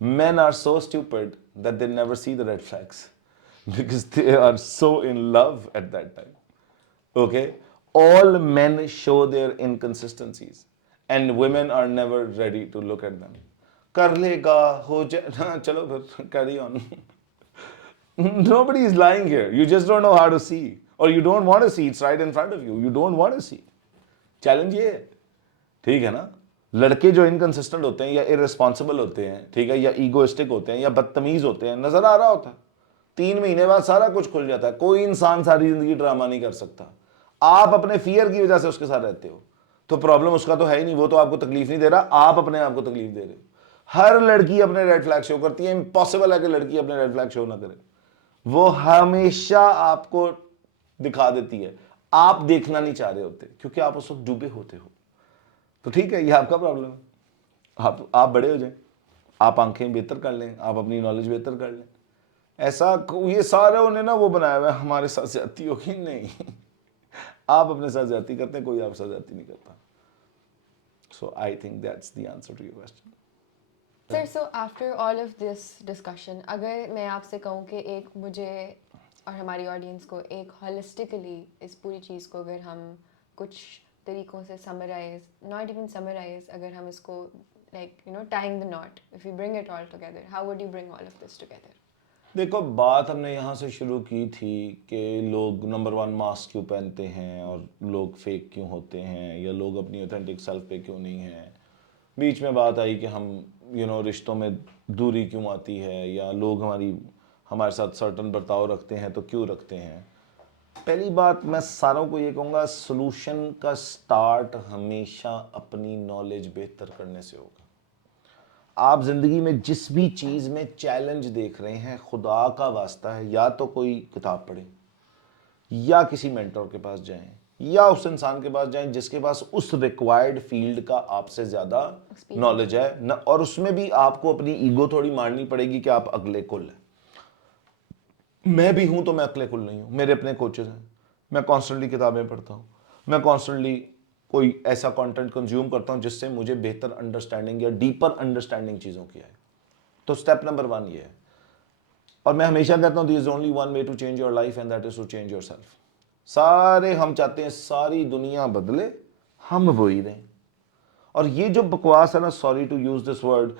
Men are so stupid that they never see the red flags because they are so in love at that time. Okay? All men show their inconsistencies and women are never ready to look at them. کر لے گا, ہو جائے, چلو پھر carry on. Nobody is lying here. You just don't know how to see, or you don't want to see. It's right in front of you. You don't want to see. Challenge یہ ہے, ٹھیک ہے نا. لڑکے جو inconsistent ہوتے ہیں یا ارسپانسبل ہوتے ہیں, ٹھیک ہے, یا ایگوئسٹک ہوتے ہیں یا بدتمیز ہوتے ہیں, نظر آ رہا ہوتا ہے. 3 مہینے بعد سارا کچھ کھل جاتا ہے. کوئی انسان ساری زندگی ڈرامہ نہیں کر سکتا. آپ اپنے فیئر کی وجہ سے اس کے ساتھ رہتے ہو, تو پرابلم اس کا تو ہے ہی نہیں, وہ تو آپ کو تکلیف نہیں دے رہا, آپ اپنے آپ کو تکلیف دے رہے ہو. ہر لڑکی اپنے ریڈ فلیگ شو کرتی ہے, امپاسبل ہے کہ لڑکی اپنے ریڈ فلیگ شو نہ کرے. وہ ہمیشہ آپ کو دکھا دیتی ہے, آپ دیکھنا نہیں چاہ رہے ہوتے کیونکہ آپ اس وقت ڈوبے ہوتے ہو. تو ٹھیک ہے, یہ آپ کا پرابلم ہے. آپ بڑے ہو جائیں, آپ آنکھیں بہتر کر لیں, آپ اپنی نالج بہتر کر لیں. ایسا یہ سارے انہیں نا وہ بنایا ہوا ہے ہمارے ساتھ زیادتی ہوگی, نہیں. آپ اپنے ساتھ زیادتی کرتے ہیں, کوئی آپ ساتھ زیادتی نہیں کرتا. So I think that's the answer to your question. Sir, so after all of this discussion, اگر میں آپ سے کہوں کہ ایک مجھے اور ہماری آڈینس کو ایک ہولسٹکلی اس پوری چیز کو اگر ہم کچھ طریقوں سے سمرائز, ناٹ ایون سمرائز, اگر ہم اس کو like tying the not, if you bring it all together, how would you bring all of this together? دیکھو, بات ہم نے یہاں سے شروع کی تھی کہ لوگ نمبر 1 ماسک کیوں پہنتے ہیں, اور لوگ فیک کیوں ہوتے ہیں, یا لوگ اپنی اوتھینٹک سیلف پہ کیوں نہیں ہیں. بیچ میں بات آئی کہ ہم رشتوں میں دوری کیوں آتی ہے, یا لوگ ہمارے ساتھ سرٹن برتاؤ رکھتے ہیں تو کیوں رکھتے ہیں. پہلی بات میں ساروں کو یہ کہوں گا, سلوشن کا سٹارٹ ہمیشہ اپنی نالج بہتر کرنے سے ہوگا. آپ زندگی میں جس بھی چیز میں چیلنج دیکھ رہے ہیں, خدا کا واسطہ ہے, یا تو کوئی کتاب پڑھیں, یا کسی مینٹور کے پاس جائیں, یا اس انسان کے پاس جائیں جس کے پاس اس ریکوائرڈ فیلڈ کا آپ سے زیادہ نالج ہے, اور اس میں بھی آپ کو اپنی ایگو تھوڑی مارنی پڑے گی کہ آپ اگلے کل ہیں. میں بھی ہوں تو میں اگلے کل نہیں ہوں, میرے اپنے کوچز ہیں, میں کانسٹنٹلی کتابیں پڑھتا ہوں, میں کانسٹنٹلی کوئی ایسا کانٹینٹ کنزیوم کرتا ہوں جس سے مجھے بہتر انڈرسٹینڈنگ یا ڈیپر انڈرسٹینڈنگ چیزوں کی آئے. تو اسٹیپ نمبر 1 یہ ہے. اور میں ہمیشہ کہتا ہوں, there is only one way to change your life, and that is to change yourself. سارے ہم چاہتے ہیں ساری دنیا بدلے, ہم وہی رہیں. اور یہ جو بکواس ہے نا, sorry to use this word,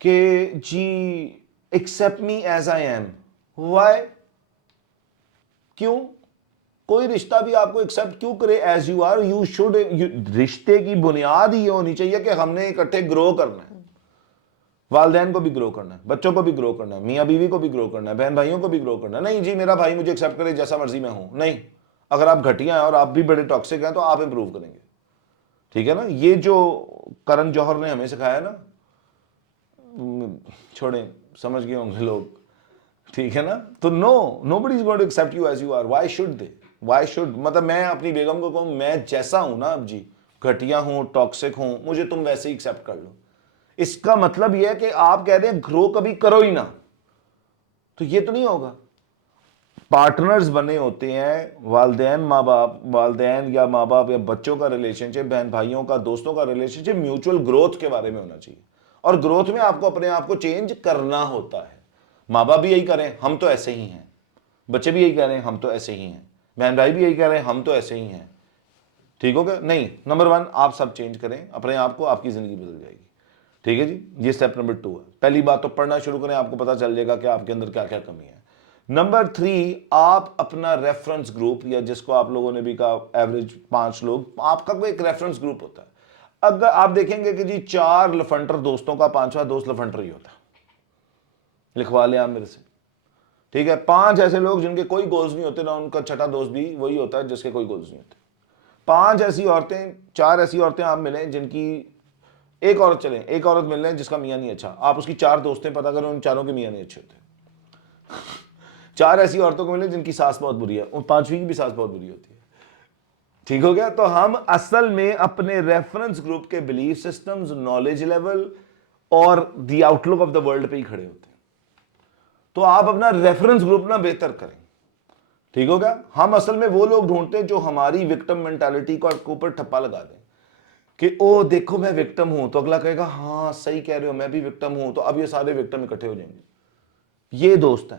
کہ جی accept me as I am. Why? کیوں؟ کوئی رشتہ بھی آپ کو ایکسیپٹ کیوں کرے as you are? You should. رشتے کی بنیاد ہی یہ ہونی چاہیے کہ ہم نے اکٹھے گرو کرنا ہے. والدین کو بھی گرو کرنا ہے, بچوں کو بھی گرو کرنا ہے, میاں بیوی کو بھی گرو کرنا ہے, بہن بھائیوں کو بھی گرو کرنا ہے. نہیں جی میرا بھائی مجھے ایکسیپٹ کرے جیسا مرضی میں ہوں, نہیں. اگر آپ گھٹیا ہیں اور آپ بھی بڑے ٹاکسک ہیں تو آپ امپروو کریں گے, ٹھیک ہے نا. یہ جو کرن جوہر نے ہمیں سکھایا نا, چھوڑیں, سمجھ گئے ہوں گے لوگ, ٹھیک ہے نا. تو nobody is going to accept you as you are. Why should they? Why should, مطلب میں اپنی بیگم کو کہوں میں جیسا ہوں نا اب جی, گھٹیا ہوں, ٹاکسک ہوں, مجھے تم ویسے ہی ایکسیپٹ کر لو. اس کا مطلب یہ ہے کہ آپ کہہ رہے ہیں گرو کبھی کرو ہی نہ, تو یہ تو نہیں ہوگا. پارٹنرز بنے ہوتے ہیں والدین ماں باپ, والدین یا ماں باپ یا بچوں کا ریلیشن شپ, بہن بھائیوں کا, دوستوں کا ریلیشن شپ میوچل گروتھ کے بارے میں ہونا چاہیے. اور گروتھ میں آپ کو اپنے آپ کو چینج کرنا ہوتا ہے. ماں باپ بھی یہی کریں ہم تو ایسے ہی ہیں, بچے بھی یہی کہہ رہے ہیں ہم تو ایسے ہی ہیں, بہن بھائی بھی یہی کہہ رہے ہیں ہم تو ایسے ہی ہیں. ٹھیک ہو گیا؟ نہیں, نمبر 1 آپ سب چینج کریں اپنے آپ کو, آپ کی زندگی بدل جائے گی. ٹھیک ہے جی, یہ اسٹیپ نمبر 2 ہے. پہلی بات تو پڑھنا شروع کریں, آپ کو پتا چل جائے گا کہ آپ کے اندر کیا کیا کمی ہے. نمبر 3, آپ اپنا ریفرنس گروپ, یا جس کو آپ لوگوں نے بھی کہا ایوریج 5 لوگ, آپ کا کوئی ایک ریفرنس گروپ ہوتا ہے. اگر آپ دیکھیں گے کہ جی 4 لفنٹر دوستوں کا 5واں دوست لفنٹر ہی ہوتا ہے, لکھوا لیں آپ میرے سے, ٹھیک ہے. 5 ایسے لوگ جن کے کوئی گولز نہیں ہوتے نا, ان کا چھٹا دوست بھی وہی ہوتا ہے جس کے کوئی گولز نہیں ہوتے. 5 ایسی عورتیں, 4 ایسی عورتیں آپ ملیں جن کی, ایک عورت چلیں, ایک عورت مل رہے ہیں جس کا میاں نہیں اچھا, آپ اس کی 4 دوستیں پتہ کریں, ان 4 کے میاں نہیں اچھے ہوتے. 4 ایسی عورتوں کو ملیں جن کی ساس بہت بری ہے, ان 5ویں کی بھی ساس بہت بری ہوتی ہے. ٹھیک ہو گیا. تو ہم اصل میں اپنے ریفرنس گروپ کے بلیف سسٹمز, نالج لیول اور the outlook of the world پہ ہی کھڑے ہوتے ہیں. تو آپ اپنا ریفرنس گروپ نہ بہتر کریں. ٹھیک ہو گیا. ہم اصل میں وہ لوگ ڈھونڈتے ہیں جو ہماری وکٹم مینٹالٹی کو اوپر ٹھپا لگا دیں کہ او دیکھو میں وکٹم ہوں, تو اگلا کہے گا ہاں صحیح کہہ رہے ہو میں بھی وکٹم ہوں, تو اب یہ سارے وکٹم اکٹھے ہو جائیں گے. یہ دوست ہیں.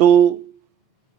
2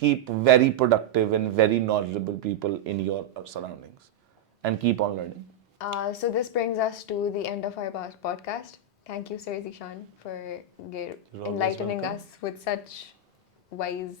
keep very productive and very knowledgeable people in your surroundings and keep on learning. So this brings us to the end of our podcast. Thank you, Sir Zishan, for enlightening us with such wise.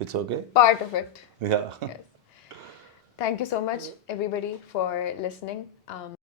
it's okay. Part of it. Yeah. Yes. Thank you so much, everybody, for listening.